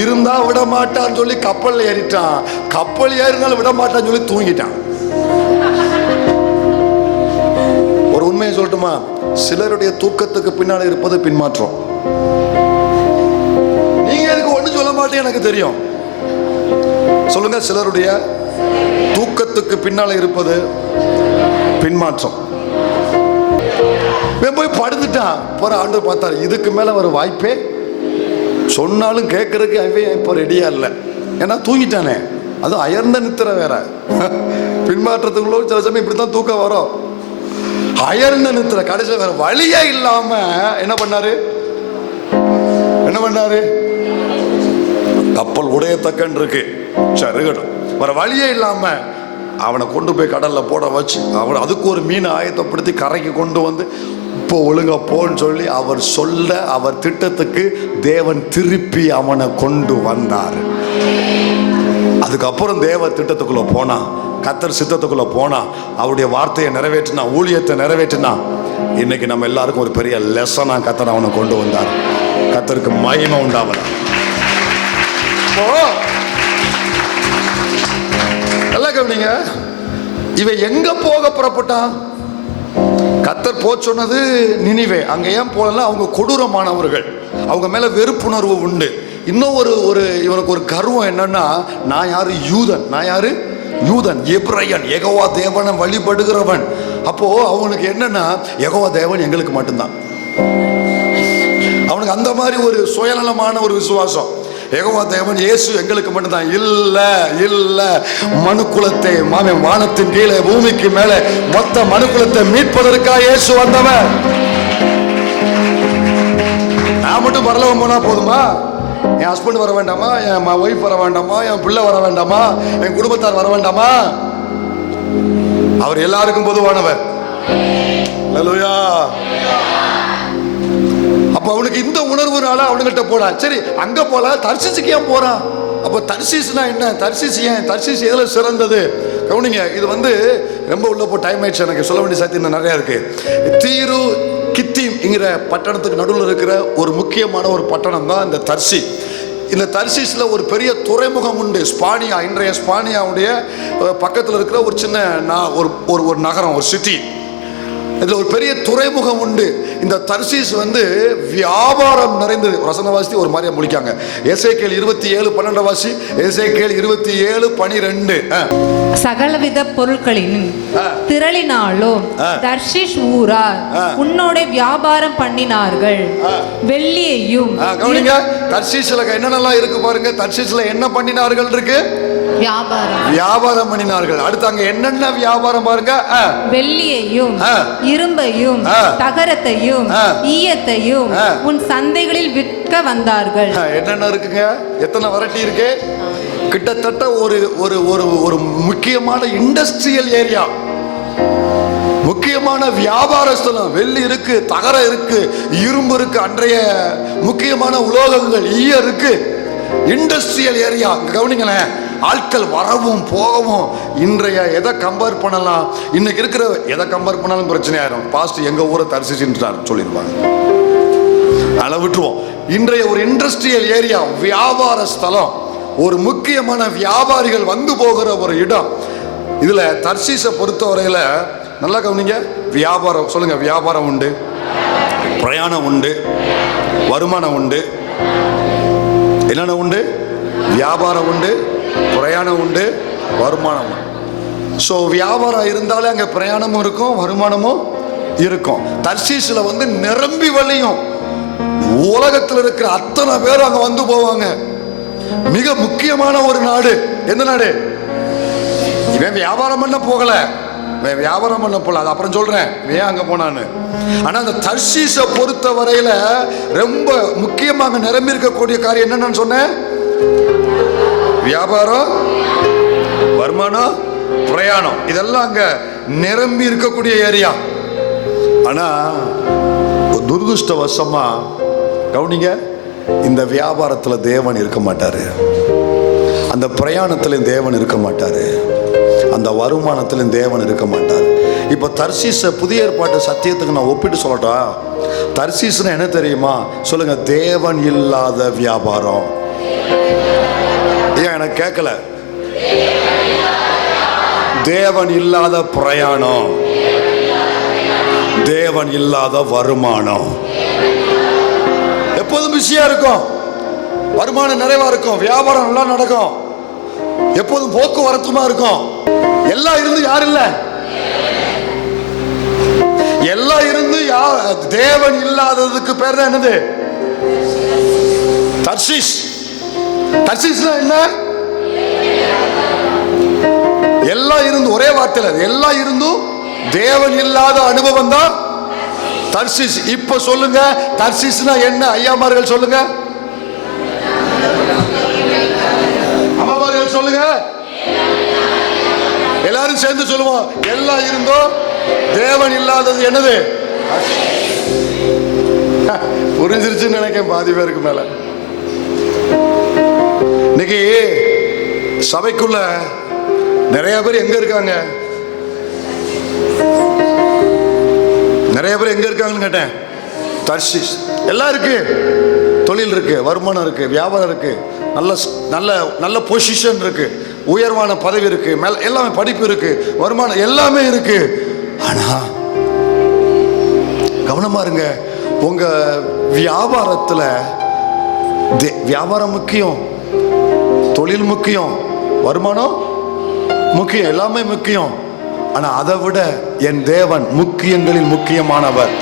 இருந்தா விட மாட்டான்னு சொல்லி கப்பல் ஏறிட்டான். கப்பல் ஏறினாலும் விட மாட்டான்னு சொல்லி தூங்கிட்டான். ஒரு உண்மையை சொல்லட்டுமா? சிலருடைய தூக்கத்துக்கு பின்னாடி இருப்பது பின்மாற்றம். நீங்க எனக்கு ஒண்ணு சொல்ல மாட்டேன், எனக்கு தெரியும். சொல்லுங்க, சிலருடைய தூக்கத்துக்கு பின்னால இருப்பது பின்மாற்றம். போய் படுத்துட்டான். போற ஆண்டு பார்த்தாரு, இதுக்கு மேல ஒரு வாய்ப்பே சொன்னாலும் கேட்கறதுக்கு அவன் இப்போ ரெடியா இல்லை. ஏன்னா தூங்கிட்டானே, அதுவும் அயர்ந்த நித்திர வேற. பின்மாற்றத்துக்குள்ள சில சமயம் இப்படித்தான் தூக்கம் வரும். அயர்ந்த நித்திர கடைசி வேற வழியே இல்லாம என்ன பண்ணாரு? கப்பல் உடையத்தக்கன் இருக்கு, சரி இருக்கட்டும், வேற வழியே இல்லாம அவனை கொண்டு போய் கடல்ல போட வச்சு, அவன் அதுக்கு ஒரு மீனை ஆயத்தப்படுத்தி கரைக்கு கொண்டு வந்து, இப்போ ஒழுங்கா போன்னு சொல்லி அவர் சொல்ல, அவர் திட்டத்துக்கு தேவன் திருப்பி அவனை கொண்டு வந்தார். அதுக்கப்புறம் தேவ திட்டத்துக்குள்ள போனா, கர்த்தர் சித்தத்துக்குள்ள போனா, அவருடைய வார்த்தையை நிறைவேற்றினா, ஊழியத்தை நிறைவேற்றினா, இன்னைக்கு நம்ம எல்லாருக்கும் ஒரு பெரிய லெசனா கர்த்தர் அவனை கொண்டு வந்தார். கர்த்தருக்கு மகிமை உண்டாவதா. அப்போ நல்லா கவனிங்க, இவன் எங்க போக புறப்பட்டான்? கர்த்தர் போ சொன்னது நினிவே. அங்க ஏன் போகல? அவங்க கொடூரமானவர்கள், அவங்க மேல வெறுப்புணர்வு உண்டு. இன்னும் ஒரு இவனுக்கு ஒரு கர்வம் என்னன்னா, நான் யாரு? யூதன். நான் யாரு? யூதன், எபிரையன், யெகோவா தேவனை வழிபடுகிறவன். அப்போ அவனுக்கு என்னன்னா, யெகோவா தேவன் எங்களுக்கு மட்டும்தான். அவனுக்கு அந்த மாதிரி ஒரு சுயநலமான ஒரு விசுவாசம். யெகோவா தேவன் இயேசு எங்களுக்கு மட்டும்தான். இல்ல இல்ல, மனுக்குலத்தை வானத்தின் கீழே பூமிக்கு மேலே மொத்த மனுக்குலத்தை மீட்பதற்காக இயேசு வந்தவன். நான் மட்டும் பரலோகம் போனா போதுமா? என் ஹஸ்பண்ட் வர வேண்டாமா? என் ஒய்ஃப் வர வேண்டாமா? என் பிள்ளை வர வேண்டாமா? என் குடும்பத்தார் வர வேண்டாமா? அவர் எல்லாருக்கும் பொதுவானவர். அல்லேலூயா. அப்ப அவனுக்கு இந்த உணர்வுனால அவனுகிட்ட போறான். சரி, அங்க போல தர்சீசுக்கு ஏன் போறான்? அப்ப தர்சீஸ்னா என்ன? தர்சீஸ் ஏன்? தர்சீஸ் எதுல சிறந்தது? கவனிங்க, இது ரொம்ப உள்ள போ டைம் ஆயிடுச்சு, எனக்கு சொல்ல வேண்டிய சத்தியம் நிறைய இருக்கு. தீரு கித்தீம்ங்கிற பட்டணத்துக்கு நடுவில் இருக்கிற ஒரு முக்கியமான ஒரு பட்டணம் தான் இந்த தர்சி. இந்த தர்சீஸ்ல ஒரு பெரிய துறைமுகம் உண்டு. ஸ்பானியா, இன்றைய ஸ்பானியாவுடைய பக்கத்தில் இருக்கிற ஒரு சின்ன ஒரு நகரம், ஒரு சிட்டி. இதுல ஒரு பெரிய துறைமுகம் உண்டு. இந்த தர்சீஸ் வியாபாரம் நிறைந்தது. வசனவாசி ஒரு மாதிரியா முடிக்காங்க. எசேக்கியேல் 27:12 வாசி. எசேக்கியேல் 27:12. சகலவித பொருட்களின் திரளினாலும் தர்ஷீஷ் ஊரார் உன்னோட வியாபாரம் பண்ணினார்கள். வெள்ளியையும் கவனிங்க, தர்சீஸ்ல என்னென்னலாம் இருக்கு பாருங்க. தர்சீஸ்ல என்ன பண்ணினார்கள் இருக்கு? வியாபாரம் பண்ணினார்கள். அடுத்து அங்க என்னென்ன வியாபாரம் பாருங்க. வெள்ளியையும் இரும்பையும் தகரத்தையும் ஈயத்தையும் உன் சந்தைகளில் விற்க வந்தார்கள். என்னென்ன இருக்குங்க? எத்தனை வெரைட்டி இருக்கு? கிட்டத்தட்ட ஒரு முக்கியமான இண்டஸ்ட்ரியல் ஏரியா, முக்கியமான வியாபார ஸ்தலம். வெள்ளி இருக்கு, தகரம் இருக்கு, இரும்பு இருக்கு, அன்றைய முக்கியமான உலோகங்கள், ஈய இருக்கு. Industrial area. கவனிங்களேன், ஆட்கள் வரவும் போகவும். இன்றைய எதை கம்பேர் பண்ணலாம்? இன்னைக்கு இருக்கிற எதை கம்பேர் பண்ணாலும் பிரச்சனை ஆயிரும். பாஸ்ட் எங்க ஊரை தரிசிச்சுட்டார் சொல்லிடுவாங்க, அதை விட்டுருவோம். இன்றைய ஒரு இண்டஸ்ட்ரியல் ஏரியா, வியாபார ஸ்தலம், ஒரு முக்கியமான வியாபாரிகள் வந்து போகிற ஒரு இடம். இதுல தர்சீஸை பொறுத்தவரையில நல்லா கவனிங்க, வியாபாரம் சொல்லுங்க. வியாபாரம் உண்டு, பிரயாணம் உண்டு, வருமானம் உண்டு. என்னென்ன உண்டு? வியாபாரம் உண்டு, பிரயாணம் உண்டு, வருமானம் உண்டு. ஸோ வியாபாரம் இருந்தாலே அங்கே பிரயாணமும் இருக்கும், வருமானமும் இருக்கும். தர்சீஸ்ல நிரம்பி வழியும். உலகத்தில் இருக்கிற அத்தனை பேர் அங்கே வந்து போவாங்க. மிக முக்கியமான ஒரு நாடு. எந்த நாடு? இவன் வியாபாரம் பண்ண போகல, வியாபாரம் பண்ண போல, அது அப்புறம் சொல்றேன் ஏன் அங்க போனான்னு. ஆனா அந்த தர்சீஸை பொறுத்த வரையில ரொம்ப முக்கியமாக நிரம்பி இருக்கக்கூடிய காரியம் என்னன்னு சொன்னேன். வியாபாரம், வருமானம், பிரயாணம், இதெல்லாம் அங்க நிரம்பி இருக்கக்கூடிய ஏரியா. ஆனா துரதிருஷ்டவசமா கவனிங்க, இந்த வியாபாரத்துல தேவன் இருக்க மாட்டாரு, அந்த பிரயாணத்திலும் தேவன் இருக்க மாட்டாரு, அந்த வருமானத்திலும் தேவன் இருக்க மாட்டார். இப்ப தர்சீஸை புதிய ஏற்பாட்டு சத்தியத்துக்கு நான் ஒப்பிட்டு சொல்லட்டா? தர்சீஸ்னா என்ன தெரியுமா? சொல்லுங்க. தேவன் இல்லாத வியாபாரம். ஏன் எனக்கு கேட்கல? தேவன் இல்லாத பிரயாணம், தேவன் இல்லாத வருமானம். எப்போதும் பிஸியா இருக்கும், வருமானம் நிறைவா இருக்கும், வியாபாரம் நல்லா நடக்கும், எப்போதும் போக்குவரத்துமா இருக்கும். எல்லாம் இருந்து யார் இல்ல? எல்லாம் இருந்து தேவன் இல்லாததுக்கு பேர் தான் என்னது? தர்சீஸ். தர்சீஸ்னா என்ன? எல்லாம் இருந்து, ஒரே வார்த்தையில எல்லாம் இருந்தும் தேவன் இல்லாத அனுபவம் தான் தர்சீஸ். இப்ப சொல்லுங்க, தர்சீஸ்னா என்ன? ஐயாமார்கள் சொல்லுங்க, அம்மாமார்கள் சொல்லுங்க, எல்லாரும் சேர்ந்து சொல்லுவோம். எல்லாம் இருந்தோம் தேவன் இல்லாதது என்னது? புரிஞ்சிருச்சுன்னு நினைக்கிறேன் பாதி பேருக்கு மேல. இன்னைக்கு சபைக்குள்ள நிறைய பேர் எங்க இருக்காங்க? நிறைய பேர் எங்க இருக்காங்கன்னு கேட்டேன். தர்சீஸ். எல்லாம் இருக்கு, தொழில் இருக்கு, வருமானம் இருக்கு, வியாபாரம் இருக்கு, நல்ல நல்ல நல்ல பொசிஷன் இருக்கு, உயர்வான பதவி இருக்கு, எல்லாமே படிப்பு இருக்கு, வருமானம் எல்லாமே இருக்கு. ஆனா கவனமா இருங்க, உங்க வியாபாரத்துல வியாபாரம் முக்கியம், தொழில் முக்கியம், வருமானம் முக்கியம், எல்லாமே முக்கியம். ஆனா அதை விட என் தேவன் முக்கியங்களில் முக்கியமானவர்.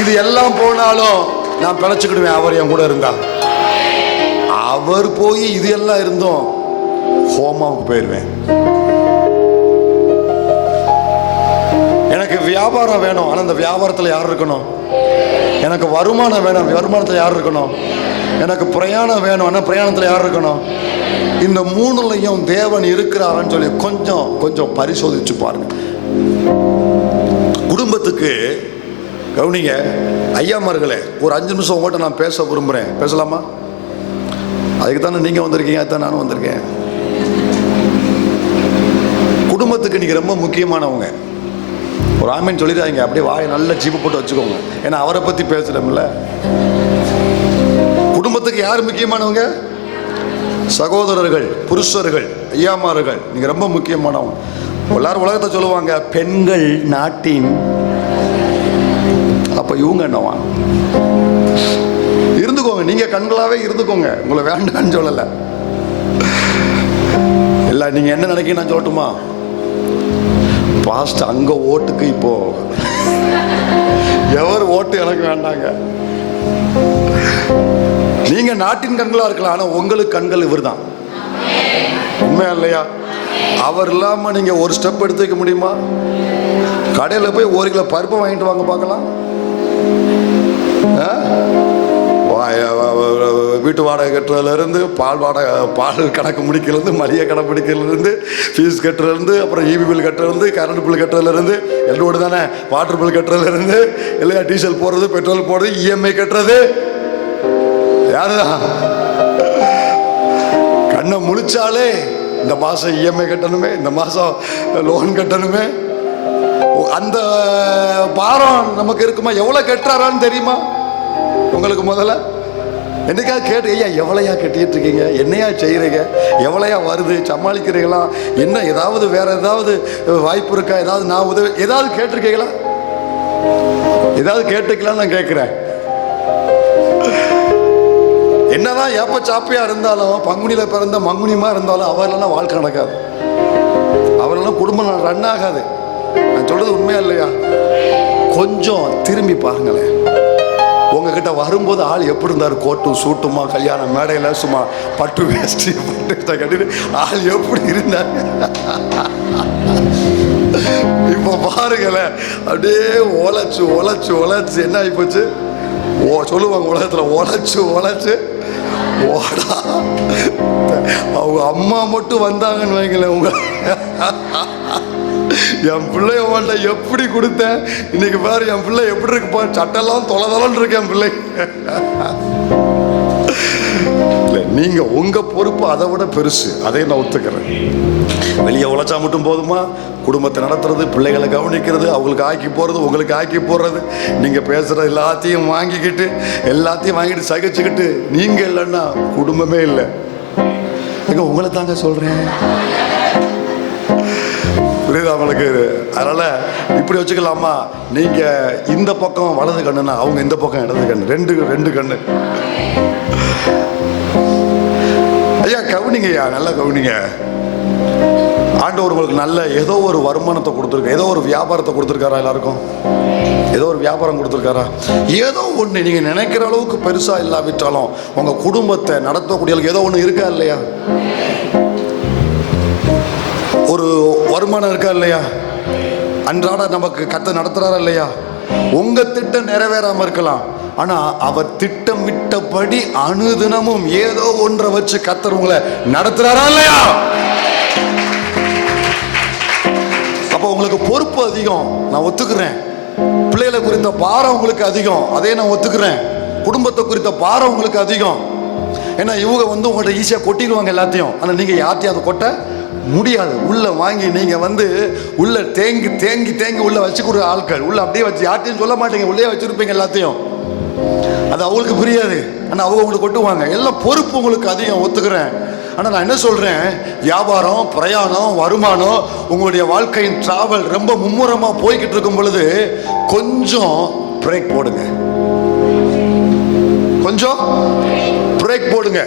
இது எல்லாம் போனாலும் நான் பிழைச்சுக்கிடுவேன் அவர் என் கூட இருந்தா. அவர் போய் இது எல்லாம் இருந்தோம் ஹோமாவுக்கு போயிடுவேன். எனக்கு வியாபாரம் வேணும், ஆனா அந்த வியாபாரத்தில் யார் இருக்கணும்? எனக்கு வருமானம் வேணும், வருமானத்தில் யார் இருக்கணும்? எனக்கு பிரயாணம் வேணும், ஆனா பிரயாணத்தில் யார் இருக்கணும்? இந்த மூணுலையும் தேவன் இருக்கிறாரான்னு சொல்லி கொஞ்சம் கொஞ்சம் பரிசோதிச்சு பாருங்க. குடும்பத்துக்கு கவனிங்க ஐயாமார்களே, ஒரு 5 நிமிஷம் உங்கள்கிட்ட நான் பேச விரும்புகிறேன். பேசலாமா? அதுக்கு தானே நீங்கள் வந்திருக்கீங்க, அதுதான் நானும் வந்திருக்கேன். குடும்பத்துக்கு நீங்கள் ரொம்ப முக்கியமானவங்க. ஒரு ஆமீன் சொல்லிடுறாங்க, அப்படியே வாயை நல்ல ஜீப்பு போட்டு வச்சுக்கோங்க. ஏன்னா அவரை பற்றி பேசுகிறோம்ல. குடும்பத்துக்கு யார் முக்கியமானவங்க? சகோதரர்கள், புருஷர்கள், ஐயாமார்கள், நீங்கள் ரொம்ப முக்கியமானவங்க. எல்லாரும் உலகத்தை சொல்லுவாங்க பெண்கள் நாட்டின். அப்ப இவங்க என்னவா? இருந்துக்கோங்க, நீங்க கண்களாவே இருந்துக்கோங்க, உங்களை வேண்டான்னு சொல்லல. இல்ல நீங்க என்ன நினைக்க நான் சொல்லட்டுமா? பாஸ்ட் அங்க ஓட்டுக்கு இப்போ எவர் ஓட்டு எனக்கு வேண்டாங்க. நீங்க நாட்டின் கண்களா இருக்கலாம், ஆனா உங்களுக்கு கண்கள் இவர் தான். உண்மையா இல்லையா? அவர் இல்லாம நீங்க ஒரு ஸ்டெப் எடுத்து வைக்க முடியுமா? கடையில் போய் 1 கிலோ பருப்பு வாங்கிட்டு வாங்க பார்க்கலாம். வீட்டு வாடகை கட்டுறதுலேருந்து பால் கணக்கு முடிக்கிறதுலேருந்து மளிகை கடை பிடிக்கிறதுலேருந்து ஃபீஸ் கட்டுறதுலேருந்து அப்புறம் இபி பில் கட்டுறதுலேருந்து கரண்ட் பில் கட்டுறதுலேருந்து எல்லோடு தானே வாட்டர் பில் கட்டுறதுலேருந்து இல்லையா டீசல் போடுறது பெட்ரோல் போடுறது இஎம்ஐ கட்டுறது யாருதான்? கண்ணை முழிச்சாலே இந்த மாதம் இஎம்ஐ கட்டணுமே, இந்த மாதம் லோன் கட்டணுமே. அந்த பாரம் நமக்கு இருக்குமா? எவ்வளோ கட்டுறாரான்னு தெரியுமா உங்களுக்கு? முதல்ல என்னைக்காவது கேட்டு, ஐயா எவ்வளையா கட்டிட்டு இருக்கீங்க, என்னையா செய்கிறீங்க, எவ்வளையா வருது, சமாளிக்கிறீங்களா, என்ன ஏதாவது வேற ஏதாவது வாய்ப்பு இருக்கா, ஏதாவது நான் உதவி ஏதாவது கேட்டிருக்கீங்களா? ஏதாவது கேட்டுக்கலான்னு நான் கேட்குறேன். என்னதான் ஏப்ப சாப்பியா இருந்தாலும், பங்குனியில பிறந்த மங்குனியமா இருந்தாலும் அவரெல்லாம் வாழ்க்கை நடக்காது, அவரெல்லாம் குடும்பம் ரன் ஆகாது. நான் சொல்றது உண்மையா இல்லையா? கொஞ்சம் திரும்பி பாருங்களேன். உங்ககிட்ட வரும்போது ஆள் எப்படி இருந்தார்? கோட்டும் சூட்டுமா, கல்யாண மேடையில் சும்மா பட்டு வேஷ்டி பட்டு கட்டிட்டு ஆள் எப்படி இருந்தார்? இப்போ பாருங்களேன், அப்படியே உழைச்சு உழைச்சு உழைச்சு என்ன ஆகி போச்சு? சொல்லுவாங்க உலகத்தில் உழைச்சு உழைச்சு ஓடா. அவங்க அம்மா மட்டும் வந்தாங்கன்னு வைங்களேன், உங்க என் பிள்ளைய அவன்கிட்ட எப்படி கொடுத்தேன், இன்னைக்கு பாரு என் பிள்ளை எப்படி இருக்குப்பா, சட்டெல்லாம் தொலைதலன்னு இருக்கு என் பிள்ளை. நீங்க உங்க பொறுப்பு அதை விட பெருசு, அதை நான் ஒத்துக்கிறேன். வெளியே உழைச்சா மட்டும் போதுமா? குடும்பத்தை நடத்துறது, பிள்ளைகளை கவனிக்கிறது, அவங்களுக்கு ஆக்கி போறது, உங்களுக்கு ஆக்கி போடுறது, நீங்க பேசுறது எல்லாத்தையும் வாங்கிக்கிட்டு எல்லாத்தையும் வாங்கிட்டு சகிச்சுக்கிட்டு நீங்க இல்லைன்னா குடும்பமே இல்லை. எங்க உங்களை தாங்க சொல்றேன், புரியுதா உங்களுக்கு? அதனால இப்படி வச்சுக்கலாமா? நீங்க இந்த பக்கம் வலது கண்ணுன்னா அவங்க இந்த பக்கம் இடது கண்ணு, ரெண்டு கண்ணு. ஐயா கவனிங்க, ஐயா நல்லா கவனிங்க. ஆண்டவர் உங்களுக்கு நல்ல ஏதோ ஒரு வருமானத்தை கொடுத்துருக்க, ஏதோ ஒரு வியாபாரத்தை கொடுத்துருக்காரா? எல்லாருக்கும் ஏதோ ஒரு வியாபாரம் கொடுத்துருக்காரா? ஏதோ ஒன்று நீங்கள் நினைக்கிற அளவுக்கு பெருசாக இல்லாவிட்டாலும் உங்கள் குடும்பத்தை நடத்தக்கூடிய ஏதோ ஒன்று இருக்கா இல்லையா? ஒரு வருமானம் இருக்கா இல்லையா? அன்றாட நமக்கு கத்த நடத்துறாரா இல்லையா? உங்க திட்டம் நிறைவேறாம இருக்கலாம், ஆனா அவர் திட்டமிட்டபடி அனுதினமும் ஏதோ ஒன்றை வச்சு கத்தர் உங்களை நடத்துறாரா இல்லையா? அப்ப உங்களுக்கு பொறுப்பு அதிகம், நான் ஒத்துக்கிறேன். பிள்ளைகளை குறித்த பாரம் உங்களுக்கு அதிகம், அதே நான் ஒத்துக்கிறேன். குடும்பத்தை குறித்த பாரம் உங்களுக்கு அதிகம். ஏன்னா இவங்க உங்கள்கிட்ட ஈஸியாக கொட்டிடுவாங்க எல்லாத்தையும், ஆனால் நீங்க யார்த்தையும் அதை கொட்ட முடியாது. உள்ள வாங்கி நீங்க உள்ள தேங்கி தேங்கி தேங்கி உள்ள வச்சுக்கிற ஆட்கள், உள்ள அப்படியே வச்சு யார்ட்டையும் சொல்ல மாட்டீங்க, உள்ளே வச்சிருப்பீங்க எல்லாத்தையும். அது அவங்களுக்கு புரியாது. ஆனால் அவங்க உங்களுக்கு கொட்டுவாங்க. எல்லாம் பொறுப்பு உங்களுக்கு அதிகம், ஒத்துக்கிறேன். ஆனால் நான் என்ன சொல்கிறேன், வியாபாரம், பிரயாணம், வருமானம், உங்களுடைய வாழ்க்கையின் டிராவல் ரொம்ப மும்முரமாக போய்கிட்டு இருக்கும் பொழுது கொஞ்சம் பிரேக் போடுங்க. கொஞ்சம் பிரேக் போடுங்க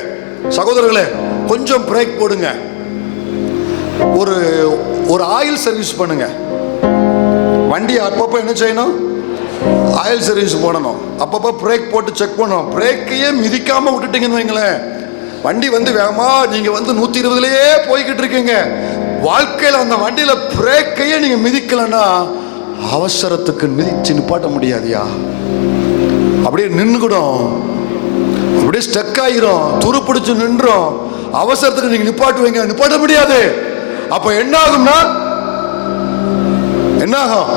சகோதரர்களே, கொஞ்சம் பிரேக் போடுங்க. ஒரு ஆயில் சர்வீஸ் பண்ணுங்க. வண்டி அப்பப்போ என்ன செய்யணும், ஆயில் சர்வீஸ் போடணும். அப்பப்போ பிரேக் போட்டு செக் பண்ணணும். பிரேக்கையே மிதிக்காம விட்டுட்டீங்கன்னு வைங்களேன், வண்டி வேகமா நீங்க 120லயே போய்கிட்டு இருக்கீங்க. வாழ்க்கையில அந்த வண்டியில பிரேக்கையே நீங்க மிதிக்கலன்னா அவசரத்துக்கு மிதிச்சு நிப்பாட்ட முடியாதியா. அப்படியே நின்றுடும், அப்படியே ஸ்டக் ஆயிரும், துரு பிடிச்சு நின்றோம். அவசரத்துக்கு நீங்க நிப்பாட்டுவீங்க, நிப்பாட்ட முடியாது. அப்ப என்ன ஆகும்னா, என்ன ஆகும்?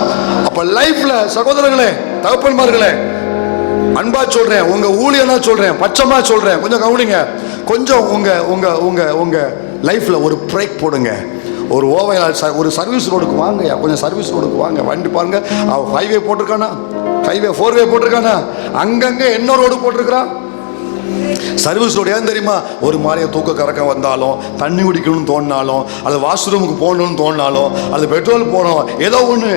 அப்ப லைஃப்ல சகோதரர்களே, தகப்பன்மார்களே, அன்பா சொல்றேன், உங்க ஊழியனா சொல்றேன், பச்சமா சொல்றேன், கொஞ்சம் கவனிங்க. கொஞ்சம் உங்க உங்க உங்க உங்க லைஃப்ல ஒரு பிரேக் போடுங்க. ஒரு ஒரு சர்வீஸ் ரோடுக்கு வாங்க, கொஞ்சம் சர்வீஸ் ரோடுக்கு வாங்க. வண்டி பாருங்க, அவன் 5வே போட்டிருக்கானா, 5வே 4வே போட்டிருக்கானா, அங்கங்க என்ன ரோடு போட்டிருக்கிறான். சர்வீஸ் ரோடு ஏன் தெரியுமா? ஒரு மாதிரியா தூக்க கறக்கம் வந்தாலும், தண்ணி குடிக்கணும்னு தோணினாலும், அது வாஷ்ரூமுக்கு போகணும்னு தோணினாலும், அது பெட்ரோல் போகணும், ஏதோ ஒன்று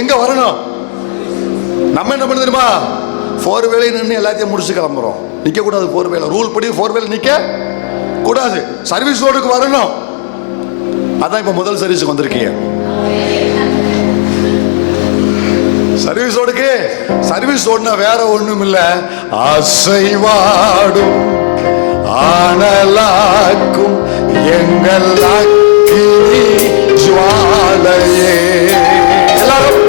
எங்க வரணும். நம்ம என்ன பண்ண தெரியுமா, 4 வேலை நின்று எல்லாத்தையும் முடிச்சு கிளம்புறோம். நிற்க கூடாது. 4 வேலை ரூல் படி 4 வேலை நிற்க கூடாது. சர்வீஸ் ரோடுக்கு வரணும். அதான் இப்ப முதல் சர்வீஸுக்கு வந்திருக்கீங்க. சர்வீஸ் ரோடுக்கு, சர்வீஸ் ரோடுனா வேற ஒண்ணும் இல்ல, அசைவாடும் ஆனலாக்கும் எங்கள் அக்கினி ஜுவாலையே. எல்லாரும்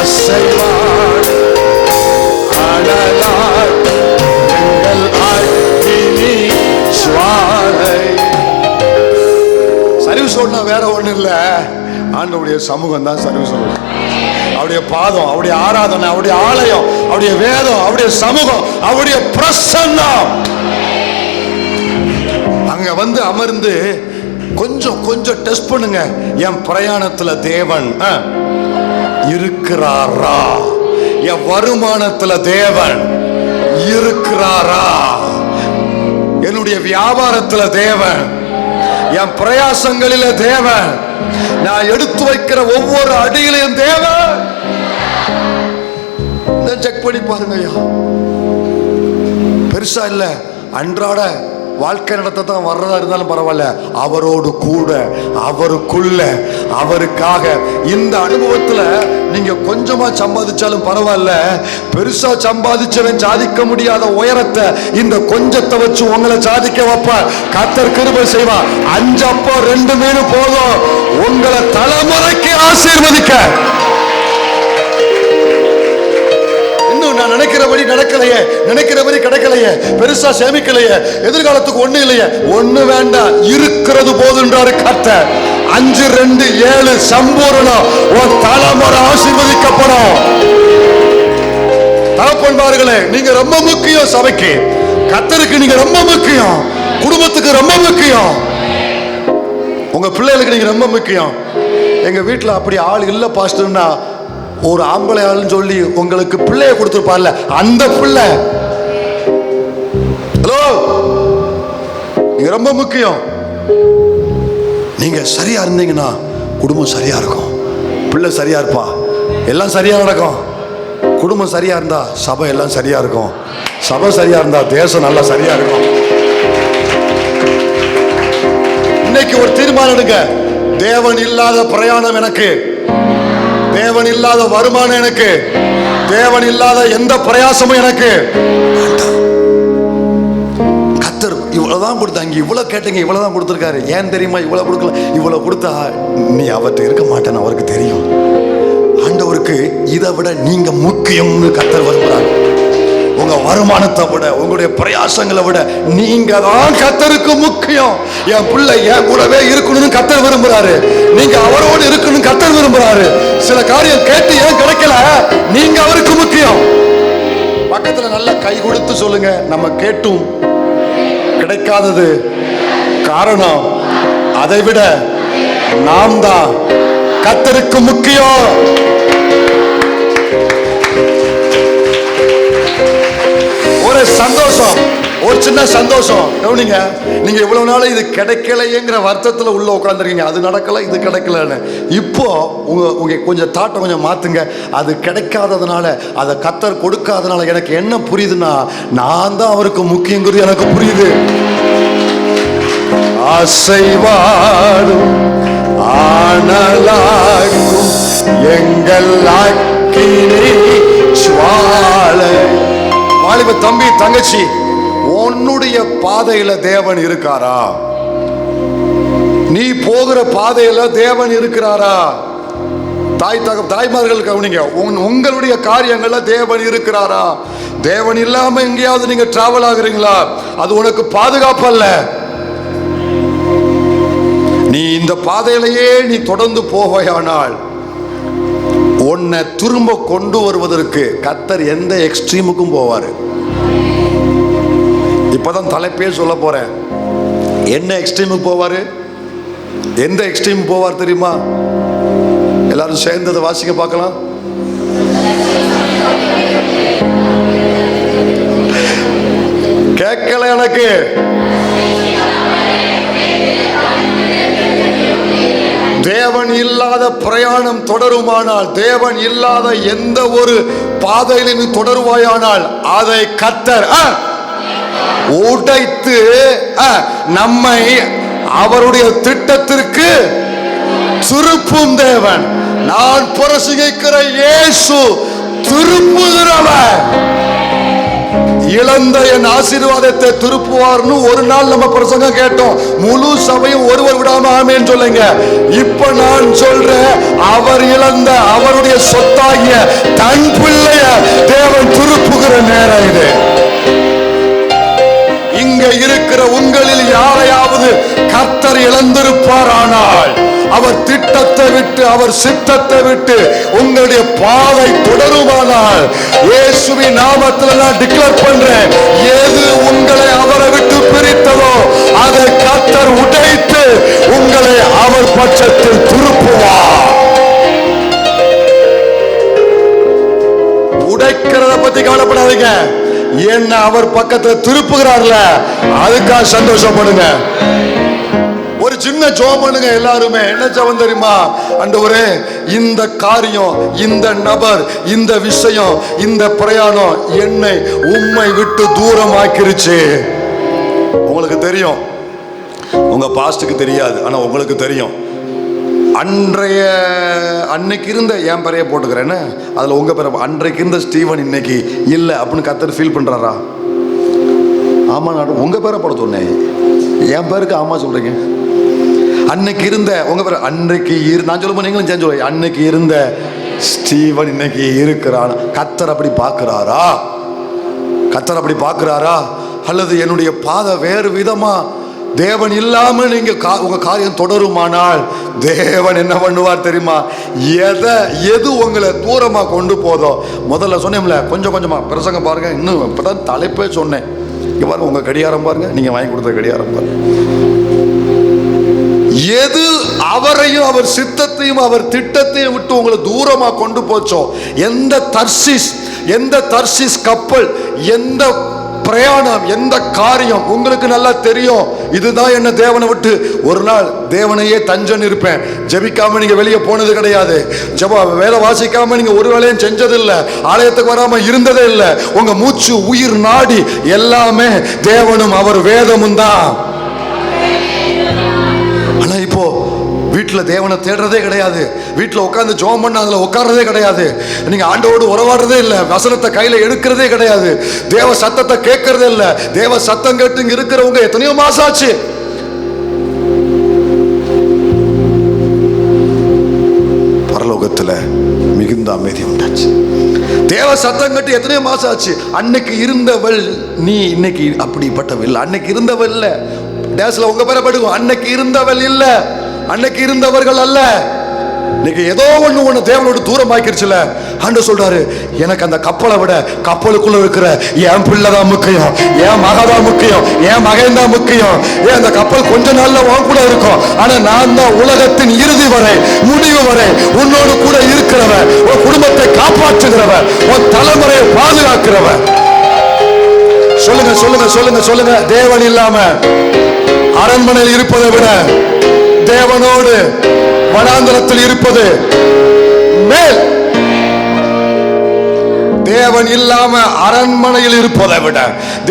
அசைவாடும் ஆனலாக்கும் எங்கள் அக்கினி ஜுவாலை. சர்வீஸ் ரோடுனா வேற ஒண்ணும் இல்ல, ஆண்டவருடைய சமூகம் தான் சர்வீஸ் ரோடு. அவருடைய பாதம், அவருடைய ஆராதனை, அவருடைய ஆலயம், அவருடைய வேதம், அவருடைய சமூகம், அவருடைய பிரசன்னம். அங்க அமர்ந்து கொஞ்சம் கொஞ்சம் டெஸ்ட் பண்ணுங்க. என் பிரயாணத்துல தேவன் இருக்கிறாரா? என் வருமானத்துல தேவன் இருக்கிறாரா? என்னுடைய வியாபாரத்துல தேவன், என் பிரயாசங்களில தேவன், நான் எடுத்து வைக்கிற ஒவ்வொரு அடியிலையும் தேவன். செக் பண்ணி பாருங்க. பெருசா இல்ல, அன்றாட வாழ்க்கை நடத்தான் வர்றதா இருந்தாலும் பரவாயில்ல, அவரோடு கூட, அவருக்குள்ள, அவருக்காக. இந்த அனுபவத்துல நீங்க கொஞ்சமா சம்பாதிச்சாலும் பரவாயில்ல, பெருசா சம்பாதிச்சவன் சாதிக்க முடியாத உயரத்தை இந்த கொஞ்சத்தை வச்சு உங்களை சாதிக்க வைப்ப. கர்த்தர் கிருபை செய்வார். 5 அப்பம் 2 மீன் போதும் உங்களை தலைமுறைக்கு ஆசீர்வதிக்க. நான் நினைக்கிறபடி நடக்கலையே, நினைக்கிறபடி கிடைக்கலையே, பெருசா சேமிக்கலையே, எதிர்காலத்துக்கு ஒண்ணு இல்லையே, ஒண்ணு வேண்டாம், இருக்கிறது போதுன்றாரு கர்த்தர். 5, 2, 7 சம்பூரணம். உன் தலைமுறை ஆசீர்வதிக்கப்படும். தகப்பன்மார்களே, நீங்க ரொம்ப முக்கியம். சபைக்கு, கர்த்தருக்கு நீங்க ரொம்ப முக்கியம். குடும்பத்துக்கு ரொம்ப முக்கியம். உங்க பிள்ளைகளுக்கு நீங்க ரொம்ப முக்கியம். எங்க வீட்டுல அப்படி ஆள் இல்ல பாஸ்டர்னா, ஒரு ஆம்பளை ஆளுன்னு சொல்லி உங்களுக்கு பிள்ளைய கொடுத்துருப்பார்ல, அந்த பிள்ளை. ஹலோ, நீங்க ரொம்ப முக்கியம். நீங்க சரியா இருந்தீங்கன்னா குடும்பம் சரியா இருக்கும், பிள்ளை சரியா இருப்பா, எல்லாம் சரியா நடக்கும். குடும்பம் சரியா இருந்தா சபை எல்லாம் சரியா இருக்கும், சபை சரியா இருந்தா தேசம் நல்லா சரியா இருக்கும். இன்னைக்கு ஒரு தீர்மானம் எடுங்க. தேவன் இல்லாத பிரயாணம் எனக்கு, தேவன் இல்லாத வருமானம் எனக்கு, தேவன் இல்லாத எந்த பிரயாசமும் எனக்கு. கர்த்தர் இவ்வளவுதான் கொடுத்தாங்க, இவ்வளவு கேட்டீங்க, இவ்வளவுதான் கொடுத்திருக்காரு. ஏன் தெரியுமா இவ்வளவு கொடுக்கல? இவ்வளவு கொடுத்தா நீ அவர்கிட்ட இருக்க மாட்டேன்னு அவருக்கு தெரியும். ஆண்டவருக்கு இதை விட நீங்க முக்கியம்னு கர்த்தர் வருகிறார். உங்க வருமானத்தை விட, உங்களுடைய பிரயாசங்களை விட நீங்க தான் கர்த்தருக்கு முக்கியம். என் பிள்ளை என் கூடவே இருக்கணும்னு கர்த்தர் விரும்புறாரு. நீங்க அவரோடு இருக்கணும் கர்த்தர் விரும்புறாரு. சில காரியம் கேட்டு ஏன் கிடைக்கல, நீங்க அவருக்கு முக்கியம். பக்கத்துல நல்லா கை கொடுத்து சொல்லுங்க, நம்ம கேட்டும் கிடைக்காதது காரணம் அதை விட நாம் தான் கர்த்தருக்கு முக்கியம். சந்தோஷம், ஒரு சின்ன சந்தோஷம். கவனிங்க, நீங்க இவ்வளவு நாள் இது கிடைக்கலையேங்கிற வருத்தத்துல உள்ள உட்காந்துருக்கீங்க. அது நடக்கல, இது கிடைக்கலன்னு. இப்போ உங்க கொஞ்சம் தாட்டை கொஞ்சம் மாத்துங்க. அது கிடைக்காததுனால, அதை கர்த்தர் கொடுக்காதனால எனக்கு என்ன புரியுதுன்னா, நான் தான் அவருக்கு முக்கியங்கிறது எனக்கு புரியுது. அசைவாடும் ஆனலாகும் எங்கள் அக்கினி ஜுவாலை. வாலிப தம்பி தங்கச்சி, உன்னுடைய பாதையில தேவன் இருக்காரா? நீ போகிற பாதையில தேவன் இருக்கிறாரா? தாய்மார்கள் கவனிங்க, உங்களுடைய காரியங்கள்ல தேவன் இருக்கிறாரா? தேவன் இல்லாம எங்கேயாவது நீங்க டிராவல் ஆகுறீங்களா? அது உனக்கு பாதுகாப்பு அல்ல. நீ இந்த பாதையிலேயே நீ தொடர்ந்து போவாயானால் உன்னை திரும்ப கொண்டு வருவதற்கு கர்த்தர் எந்த எக்ஸ்ட்ரீமுக்கும் போவாரு. இப்பதான் தலைப்பே சொல்ல போறேன். என்ன எக்ஸ்ட்ரீமுக்கு போவாரு? எந்த எக்ஸ்ட்ரீம் போவார் தெரியுமா? எல்லாரும் சேர்ந்ததை வாசிக்க பார்க்கலாம். கேட்கல எனக்கு. தேவன் இல்லாத பிரயாணம் தொடருமானால், தேவன் இல்லாத எந்த ஒரு பாதையிலும் தொடருவாயானால் அதை கர்த்தர் உடைத்து நம்மை அவருடைய திட்டத்திற்கு திருப்பும் தேவன். நான் பிரசங்கிக்கிற இயேசு திருப்புகிறவர். இழந்த என் ஆசீர்வாதத்தை திருப்புவார்னு ஒரு நாள் நம்ம பிரசங்கம் கேட்டோம். முழு சபையும் ஒருவர் விடாம ஆமென் சொல்லுங்க. இப்ப நான் சொல்றேன், அவர் இழந்த அவருடைய சொத்தாகிய தன் பிள்ளைய தேவன் திருப்புகிற நேரம் இது. இங்க இருக்கிற உங்களில் யாரையாவது கர்த்தர் இழந்திருப்பாரானால், அவர் திட்டத்தை விட்டு, அவர் சித்தத்தை விட்டு உங்களுடைய பாதை தொடருமானால், இயேசுவின் நாமத்தில் நான் டிக்ளேர் பண்றேன், எது உங்களை அவரை விட்டு பிரித்ததோ அதை கர்த்தர் உடைத்து உங்களை அவர் பட்சத்தில் திருப்புவார். உடைக்கிறத பத்தி கவலைப்படாதீங்க. என்ன அவர் பக்கத்துல திருப்புகிறார்ல, அதுக்காக சந்தோஷப்படுங்க. ஒரு சின்ன ஜெபம் பண்ணுங்க எல்லாருமே. என்ன ஜெபம் தெரியுமா? ஆண்டவரே, இந்த காரியம், இந்த நபர், இந்த விஷயம், இந்த பிரயாணம் என்னை உம்மை விட்டு தூரம் ஆக்கிருச்சு. உங்களுக்கு தெரியும், உங்க பாஸ்டுக்கு தெரியாது, ஆனா உங்களுக்கு தெரியும். அன்னைக்கு இருந்த என் பேரைய போட்டுக்கிறேன்னு, அதுல உங்க பேரை, அன்றைக்கு இருந்த ஸ்டீவன் இன்னைக்கு இல்ல அப்படின்னு கர்த்தர் ஃபீல் பண்றாரா? ஆமா, நான் உங்க பேரை போட சொன்னேன், என் பேருக்கு ஆமா சொல்றீங்க. அன்னைக்கு இருந்த உங்க பேர், அன்னைக்கு நான் சொல்லும்போது நீங்களும் சேர்ந்து சொல்லுங்க. அன்னைக்கு இருந்த ஸ்டீவன் இன்னைக்கு இருக்கிறான். கர்த்தர் அப்படி பார்க்கிறாரா? கர்த்தர் அப்படி பார்க்கிறாரா? அல்லது என்னுடைய பாதை வேறு விதமா தேவன் இல்லாம நீங்க உங்க காரியம் தொடருமானால் தேவன் என்ன பண்ணுவார் தெரியுமா? எது உங்களை தூரமா கொண்டு போதோ, முதல்ல சொன்னேன்ல, கொஞ்சம் கொஞ்சமா பிரசங்கம் பாருங்க. இன்னும் இப்பதான் தலைப்பே சொன்னேன். இங்க பாருங்க, உங்க கடிகாரம் பாருங்க, நீங்க வாங்கி கொடுத்த கடிகாரம் பாருங்க. எது அவரையும் அவர் சித்தத்தையும் அவர் திட்டத்தையும் விட்டு உங்களை தூரமா கொண்டு போச்சோ, எந்த தர்சிஸ் கப்பல், எந்த பிரயாணம், எந்த காரியம் உங்களுக்கு நல்லா தெரியும். இதுதான் என்ன தேவனை விட்டு. ஒரு நாள் தேவனையே தஞ்சன் இருப்பேன், ஜெபிக்காம நீங்க வெளியே போனது கிடையாது, வேலை வாசிக்காம நீங்க ஒரு வேலையும் செஞ்சதில்லை, ஆலயத்துக்கு வராம இருந்ததே இல்லை. உங்க மூச்சு, உயிர், நாடி எல்லாமே தேவனும் அவர் வேதமும் தான். ஆனா இப்போ வீட்டில் தேவனை தேடுறதே கிடையாது, வீட்டில் உட்காந்து ஜெபம் பண்ண அதில் உட்கார்றதே கிடையாது, நீங்க ஆண்டோடு உறவாடுறதே இல்லை, வசனத்தை கையில எடுக்கிறதே கிடையாது, தேவ சத்தத்தை கேட்கறதே இல்லை. தேவ சத்தம் கேட்டு இங்க இருக்கிறவங்க எத்தனையோ மாசம் ஆச்சு. பரலோகத்துல மிகுந்த அமைதி உண்டாச்சு. தேவ சத்தம் கட்டி எத்தனையோ மாசம் ஆச்சு. அன்னைக்கு இருந்தவள் நீ இன்னைக்கு அப்படிப்பட்டவள். அன்னைக்கு இருந்தவள் இல்ல, டேஸ்ல உங்க பேரை படுவோம். அன்னைக்கு இருந்தவள் இல்ல, அன்னைக்கு இருந்தவர்கள் அல்ல. இன்னைக்கு ஏதோ ஒண்ணு தேவனோட தூரம் ஆக்கிருச்சுல. ஆண்டவர் சொல்றாரு, எனக்கு அந்த கப்பலை விட கப்பலுக்குள்ள இருக்கிற என் பிள்ளை தான் முக்கியம், என் மகதான் முக்கியம், என் மகன் தான் முக்கியம். அந்த கப்பல் கொஞ்ச நாள்ல உன் கூட இருக்கும், ஆனா நான் தான் உலகத்தின் இறுதி வரை, முடிவு வரை உன்னோடு கூட இருக்கிறவன், உன் குடும்பத்தை காப்பாற்றுகிறவன், உன் தலைமுறையை பாதுகாக்கிறவன். சொல்லுங்க சொல்லுங்க சொல்லுங்க. தேவன் இல்லாம அரண்மனையில் இருப்பதை விட தேவனோடு வனாந்தரத்தில் இருப்பது மேல். தேவன் இல்லாம அரண்மனையில் இருப்பதை விட,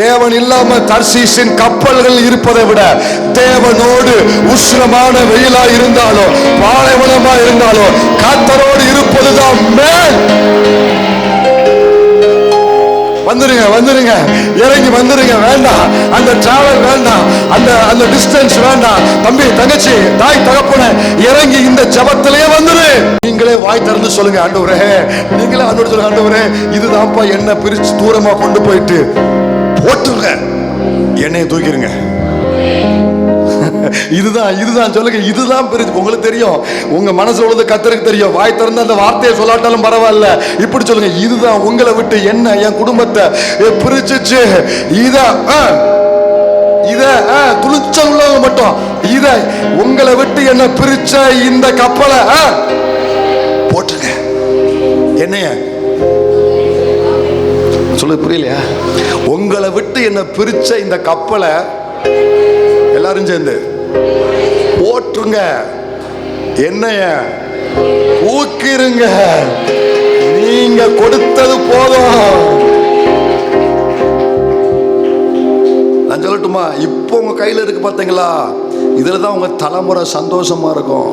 தேவன் இல்லாம தர்சீசின் கப்பல்கள் இருப்பதை விட, தேவனோடு உஷ்ணமான வெயிலா இருந்தாலும் பாலைவனமா இருந்தாலும் கர்த்தரோடு இருப்பதுதான் மேல். வந்துருங்க வந்துருங்க, இறங்கி வந்துருங்க. வேண்டாம் அந்த டிராவல், வேண்டாம் அந்த டிஸ்டன்ஸ் வேண்டாம். தம்பி தங்கச்சி தாய் தகப்பன, இறங்கி இந்த ஜபத்திலே வந்துரு. நீங்களே வாய் திறந்து சொல்லுங்க, ஆண்டவரே. நீங்களே ஆண்டவரே சொல்லுங்க, ஆண்டவரே இதுதான்ப்பா என்ன பிரிச்சு தூரமா கொண்டு போயிட்டு போட்டுங்க, என்னைய தூக்கிருங்க. இதுதான் சொல்லுங்க. இதுதான் பெரிய. உங்களுக்கு தெரியும், உங்க மனசுல உள்ளது கர்த்தருக்கு தெரியும். வாய் திறந்து அந்த வார்த்தையை சொல்லாட்டாலும் பரவாயில்ல, இப்படி சொல்லுங்க. இதுதான் உங்களை விட்டு என்ன என் குடும்பத்தை பிரிச்சுச்சு. இத துணிச்ச உள்ளவங்க மட்டும் இத உங்களை விட்டு என்ன பிரிச்ச இந்த கப்பலை போட்டுங்க. என்னைய சொல்லு, புரியலையா? உங்களை விட்டு என்ன பிரிச்ச இந்த கப்பலை எல்லாரும் சேர்ந்து போட்டுருங்க. என்னைய ஊக்கிருங்க. நீங்க கொடுத்தது போதும். நான் சொல்லட்டுமா? இப்போ உங்க கையில இருக்கு பார்த்தீங்களா, இதுலதான் உங்க தலைமுறை சந்தோஷமா இருக்கும்,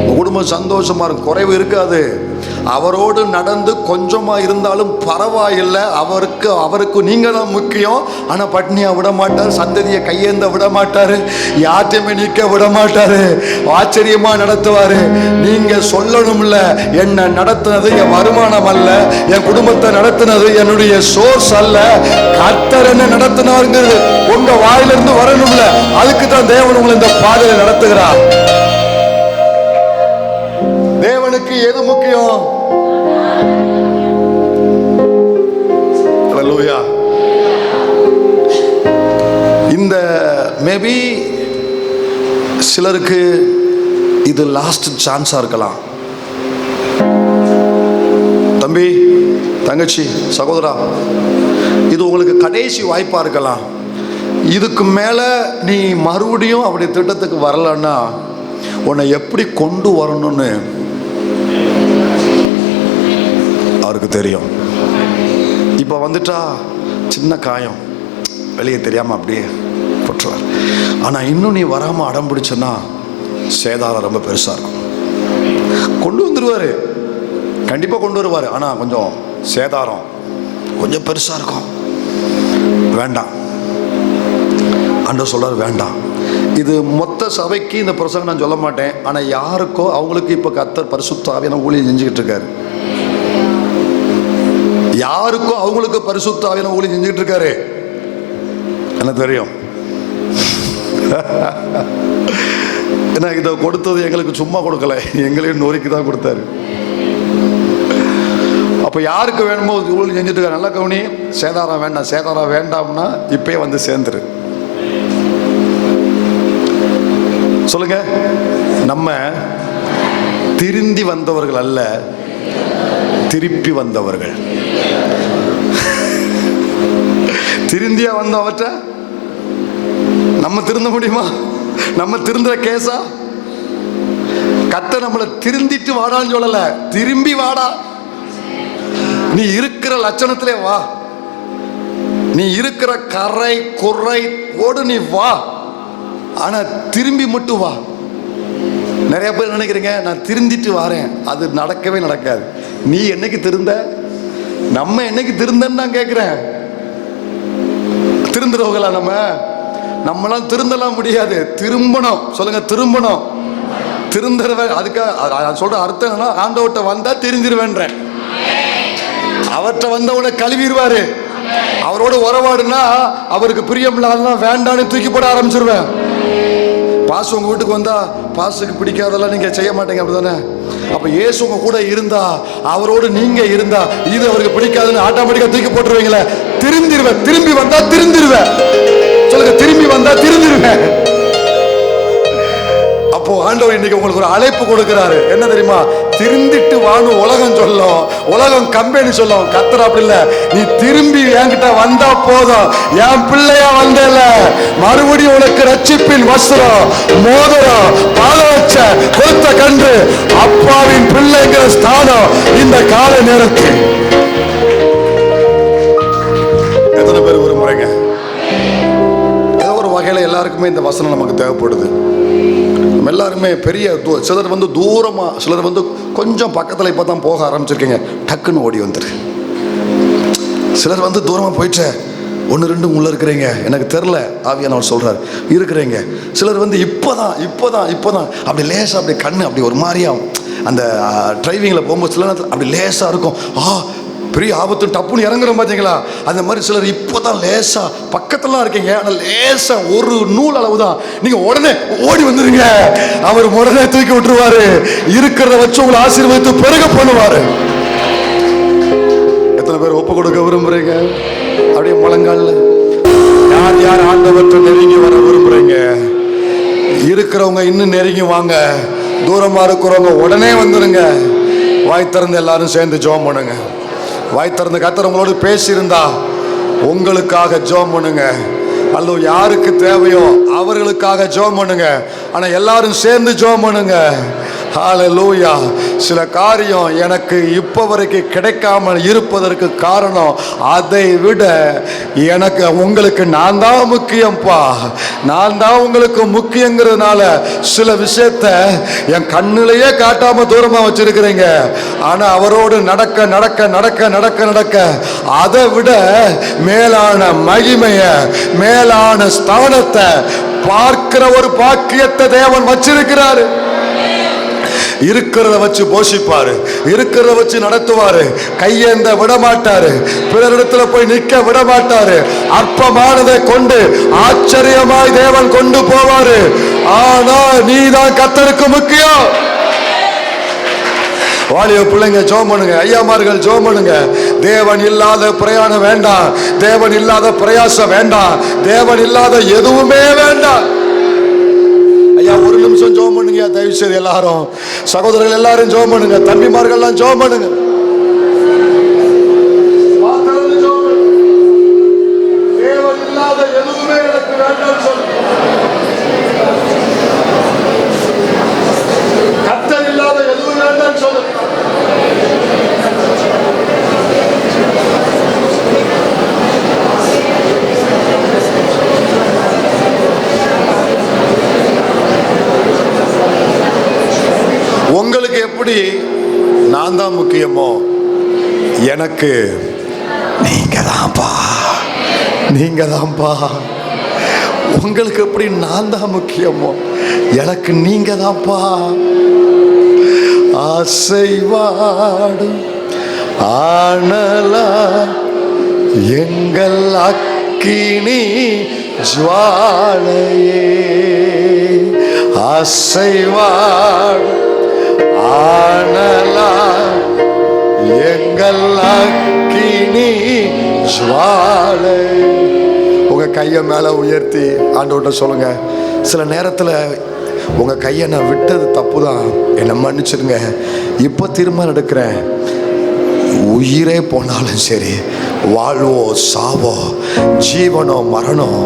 உங்க குடும்பம் சந்தோஷமா இருக்கும், குறைவு இருக்காது. அவரோடு நடந்து கொஞ்சமா இருந்தாலும் பரவாயில்லை, அவருக்கு நீங்க தான் முக்கியம். ஆனா பட்னியா விட மாட்டார், சந்ததியை கையேந்த விட மாட்டாரு, யாத்தையுமே நீக்க விட மாட்டாரு, ஆச்சரியமா நடத்துவாரு. நீங்க சொல்லணும்ல, என்ன நடத்துனது என் வருமானம் அல்ல, என் குடும்பத்தை நடத்துனது என்னுடைய சோர்ஸ் அல்ல, கர்த்தர் என்ன நடத்தினாருங்கிறது உங்க வாயிலிருந்து வரணும்ல. அதுக்கு தான் தேவன் உங்களை இந்த பாதையில நடத்துகிறார். தேவனுக்கு எது முக்கியம்? ஹல்லேலூயா. இந்த மேபி சிலருக்கு இது லாஸ்ட் சான்ஸா இருக்கலாம். தம்பி தங்கச்சி சகோதரா, இது உங்களுக்கு கடைசி வாய்ப்பா இருக்கலாம். இதுக்கு மேல நீ மறுபடியும் அப்படி திட்டத்துக்கு வரலன்னா உன்னை எப்படி கொண்டு வரணும்னு அவருக்கு தெரியும். இப்போ வந்துட்டா சின்ன காயம், வெளியே தெரியாமல் அப்படியே போட்டுருவார். ஆனால் இன்னும் நீ வராமல் அடம் பிடிச்சன்னா சேதாரம் ரொம்ப பெருசாக இருக்கும். கொண்டு வந்துடுவார், கண்டிப்பாக கொண்டு வருவார். ஆனால் கொஞ்சம் சேதாரம் கொஞ்சம் பெருசாக இருக்கும். வேண்டாம், ஆண்டவர் சொல்றார் வேண்டாம். இது மொத்த சபைக்கு இந்த பிரசங்கம் நான் சொல்ல மாட்டேன். ஆனால் யாருக்கோ அவங்களுக்கு இப்போ கர்த்தர் பரிசுத்த ஆவியான ஊழியம் செஞ்சுக்கிட்டு இருக்காரு. யாருக்கோ அவங்களுக்கு பரிசுத்த ஆவியான ஊழியம் செஞ்சுக்கிட்டு இருக்காரு. எனக்கு தெரியும். ஏன்னா இதை கொடுத்தது எங்களுக்கு சும்மா கொடுக்கல, எங்களையும் நோரிக்கு தான் கொடுத்தாரு. அப்போ யாருக்கு வேணுமோ ஊழியம் செஞ்சுட்டு இருக்காரு. நல்லா கவனி. சேதாரம் வேண்டாம், சேதாரம் வேண்டாம்னா இப்பயே வந்து சேர்ந்துரு. சொல்லுங்க. நம்ம திருந்தி வந்தவர்கள் அல்ல, திருப்பி வந்தவர்கள். திருந்தியா வந்தவற்ற நம்ம திருந்த முடியுமா? நம்ம திருந்துற கேசா? கர்த்தர் நம்மளை திருந்திட்டு வாடான்னு சொல்லல, திரும்பி வாடா. நீ இருக்கிற லட்சணத்திலே வா, நீ இருக்கிற கரை குறை ஓடு நீ வா. ஆனா திரும்பி மட்டும் வா. நிறைய பேர் நினைக்கிறீங்க நான் திருந்திட்டு வரேன், அது நடக்கவே நடக்காது. நீ என்னைக்கு திருந்த, நம்ம என்னைக்கு திருந்தன்னு நான் கேட்கிறேன். திருந்துறவங்களா நம்மளாம் திருந்தலாம் முடியாது. திரும்பணும். சொல்லுங்க, திரும்பணும். திருந்துறவ அதுக்காக சொல்ற அர்த்தம் என்னன்னா, ஆண்டவர்கிட்ட வந்தா திருந்திருவேன்றேன். அவர்கிட்ட வந்தவனை கழுவிடுவாரு. அவரோட உறவாடுனா அவருக்கு பிரியம் இல்லாதனா வேண்டான்னு தூக்கி போட ஆரம்பிச்சிருவேன். பாசு உங்க வீட்டுக்கு வந்தா பாசுக்கு பிடிக்காதெல்லாம் நீங்க செய்ய மாட்டீங்க, அப்படிதானே? அப்ப இயேசு உங்க கூட இருந்தா, அவரோடு நீங்க இருந்தா, இது அவருக்கு பிடிக்காதுன்னு ஆட்டோமேட்டிக்கா தூக்கி போட்டுருவீங்களே. திருந்திருவேன். திரும்பி வந்தா திருந்திருவேன். சொல்லுங்க, திரும்பி வந்தா திருந்திருவேன். அப்போ ஆண்டவர் இன்னைக்கு உங்களுக்கு ஒரு அழைப்பு கொடுக்கிறாரு. என்ன தெரியுமா? திருந்திட்டு வான்னு உலகம் சொல்லும், உலகம் கம்பெனி சொல்லும். கர்த்தர் அப்படி இல்லை, நீ திரும்பி என்கிட்ட வந்தா போதும், என் பிள்ளையா வந்தல, மறுபடியும் உனக்கு ரட்சிப்பின் வஸ்திரம், மோதிரம், பாதவச்ச கொத்த கண்டு அப்பாவின் பிள்ளைங்கிற ஸ்தானம் இந்த கால நேரத்தில். எத்தனை பேர் விரும்புறீங்க? ஏதோ ஒரு வகையில் எல்லாருக்குமே இந்த வசனம் நமக்கு தேவைப்படுது. நம்ம எல்லாருமே பெரிய சிலர் வந்து தூரமா, சிலர் வந்து கொஞ்சம் பக்கத்தில் இப்போ தான் போக ஆரம்பிச்சிருக்கீங்க, டக்குன்னு ஓடி வந்துரு. சிலர் வந்து தூரமாக போயிட்டு 1-2 உள்ள இருக்கிறீங்க, எனக்கு தெரில, ஆவியானவர் சொல்றார் இருக்கிறீங்க. சிலர் வந்து இப்போதான் அப்படி லேசா அப்படி கண்ணு அப்படி ஒரு மாதிரியா அந்த டிரைவிங்கில் போகும்போது சில நேரத்தில் அப்படி லேசாக இருக்கும். பெரிய ஆபத்து டப்புன்னு இறங்குறோம் பார்த்தீங்களா, அந்த மாதிரி சிலர் இப்போதான் லேசா பக்கத்துலாம் இருக்கீங்க, ஆனால் லேசா ஒரு நூல் அளவு தான், நீங்க உடனே ஓடி வந்துருங்க, அவர் உடனே தூக்கி விட்டுருவாரு, இருக்கிறத வச்சு உங்களை ஆசீர்வதித்து பெருக பண்ணுவாரு. எத்தனை பேர் ஒப்பு கொடுக்க விரும்புறீங்க? அப்படியே முழங்கால் யார் யார் ஆண்டவற்றை நெருங்கி வர விரும்புறீங்க? இருக்கிறவங்க இன்னும் நெருங்கி வாங்க, தூரமா இருக்கிறவங்க உடனே வந்துருங்க. வாய் திறந்து எல்லாரும் சேர்ந்து ஜெபம் பண்ணுங்க. வாய் திறந்து கர்த்தர் உங்களோடு பேசியிருந்தா உங்களுக்காக ஜெபம் பண்ணுங்க, அல்லது யாருக்கு தேவையோ அவர்களுக்காக ஜெபம் பண்ணுங்க. ஆனா எல்லாரும் சேர்ந்து ஜெபம் பண்ணுங்க. ஹல்லேலூயா. சில காரியம் எனக்கு இப்போ வரைக்கும் கிடைக்காமல் இருப்பதற்கு காரணம், அதை விட எனக்கு உங்களுக்கு நான் தான் முக்கியம்ப்பா, நான் தான் உங்களுக்கு முக்கியங்கிறதுனால சில விஷயத்த என் கண்ணிலேயே காட்டாம தூரமா வச்சிருக்கிறீங்க. ஆனா அவரோடு நடக்க நடக்க நடக்க நடக்க நடக்க அதை விட மேலான மகிமைய, மேலான ஸ்தானத்தை பார்க்கிற ஒரு பாக்கியத்தை தேவன் வச்சிருக்கிறாரு. இருக்கிறத வச்சு போஷிப்பாரு, இருக்கிறத வச்சு நடத்துவாரு, கையேந்த விட மாட்டாரு, பிறரிடத்துல போய் நிற்க விட மாட்டாரு, அற்பமானதை கொண்டு ஆச்சரியமாய் தேவன் கொண்டு போவாரு. ஆனா நீதான் கர்த்தருக்கு முக்கியம். வாலிய பிள்ளைங்க ஜெபம் பண்ணுங்க, ஐயாமார்கள் ஜெபம் பண்ணுங்க. தேவன் இல்லாத பிரயாணம் வேண்டாம், தேவன் இல்லாத பிரயாசம் வேண்டாம், தேவன் இல்லாத எதுவுமே வேண்டாம். ஐயா ஒரு நிமிஷம் ஜெபம் பண்ணுங்க தயவு செய்து எல்லாரும், சகோதரர்கள் எல்லாரும் ஜெபம் பண்ணுங்க, தம்பிமார்கள் எல்லாம் ஜெபம் பண்ணுங்க. தேவன் இல்லாத எதுவுமே எனக்கு வேண்டாம் சொல்லு, கர்த்தர் இல்லாத எதுவும் வேண்டாம் சொல்லு. உங்களுக்கு எப்படி நான் தான் முக்கியமோ, எனக்கு நீங்க தான்ப்பா, நீங்க தான்ப்பா. உங்களுக்கு எப்படி நான் தான் முக்கியமோ, எனக்கு நீங்க தான்ப்பா. ஆசைவாடும் ஆனலா எங்கள் அக்கினி ஜுவாலையே, ஆசைவாடும் ஆனலா எங்கள் அக்கினி ஜுவாலை. உங்க கையை மேல உயர்த்தி ஆண்டவர்கிட்ட சொல்லுங்க. சில நேரத்தில் உங்க கையை நான் விட்டது தப்பு தான், என்னை மன்னிச்சிருங்க. இப்போ தீர்மானம் எடுக்கிறேன், உயிரே போனாலும் சரி, வாழ்வோ சாவோ, ஜீவனோ மரணம்,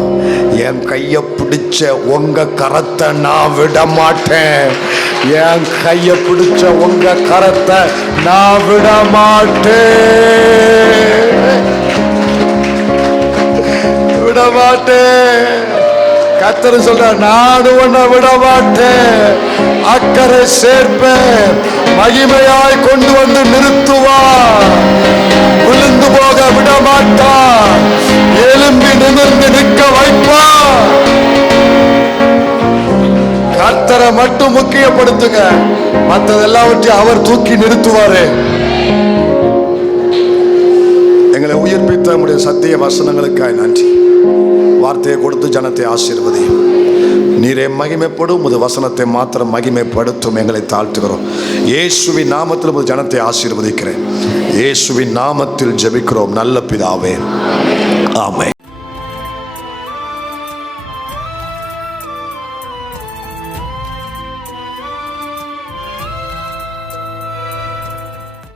என் கையை பிடிச்ச உங்க கரத்தை நான் விட மாட்டேன். என் கையை பிடிச்ச உங்க கரத்தை நான் விட மாட்டேன், விட மாட்டேன். கர்த்தர் சொல்ற, நானும் உன்னை விட மாட்டேன், அக்கறை சேர்ப்பேன், மகிமையாய் கொண்டு வந்து நிறுத்துவார், விழுந்து போக விட மாட்டார், எழும்பி நிமிர்ந்து நிற்க வைப்பார். கர்த்தரை மட்டும் முக்கியப்படுத்துங்க, மற்றதெல்லாவற்றையும் அவர் தூக்கி நிறுத்துவாரு. எங்களை உயிர்ப்பித்த நம்முடைய சத்திய வசனங்களுக்காய் நன்றி. வார்த்தையை கொடுத்து ஜனத்தை ஆசீர்வதியும். நீரே மகிமைப்படும், உமது வசனத்தை மாத்திரம் மகிமைப்படுத்தும். எங்களை தாழ்த்துகிறோம். இயேசுவின் நாமத்தில் உமது ஜனத்தை ஆசீர்வதிக்கிறேன். இயேசுவின் நாமத்தில் ஜெபிக்கிறோம் நல்ல பிதாவே, ஆமென்.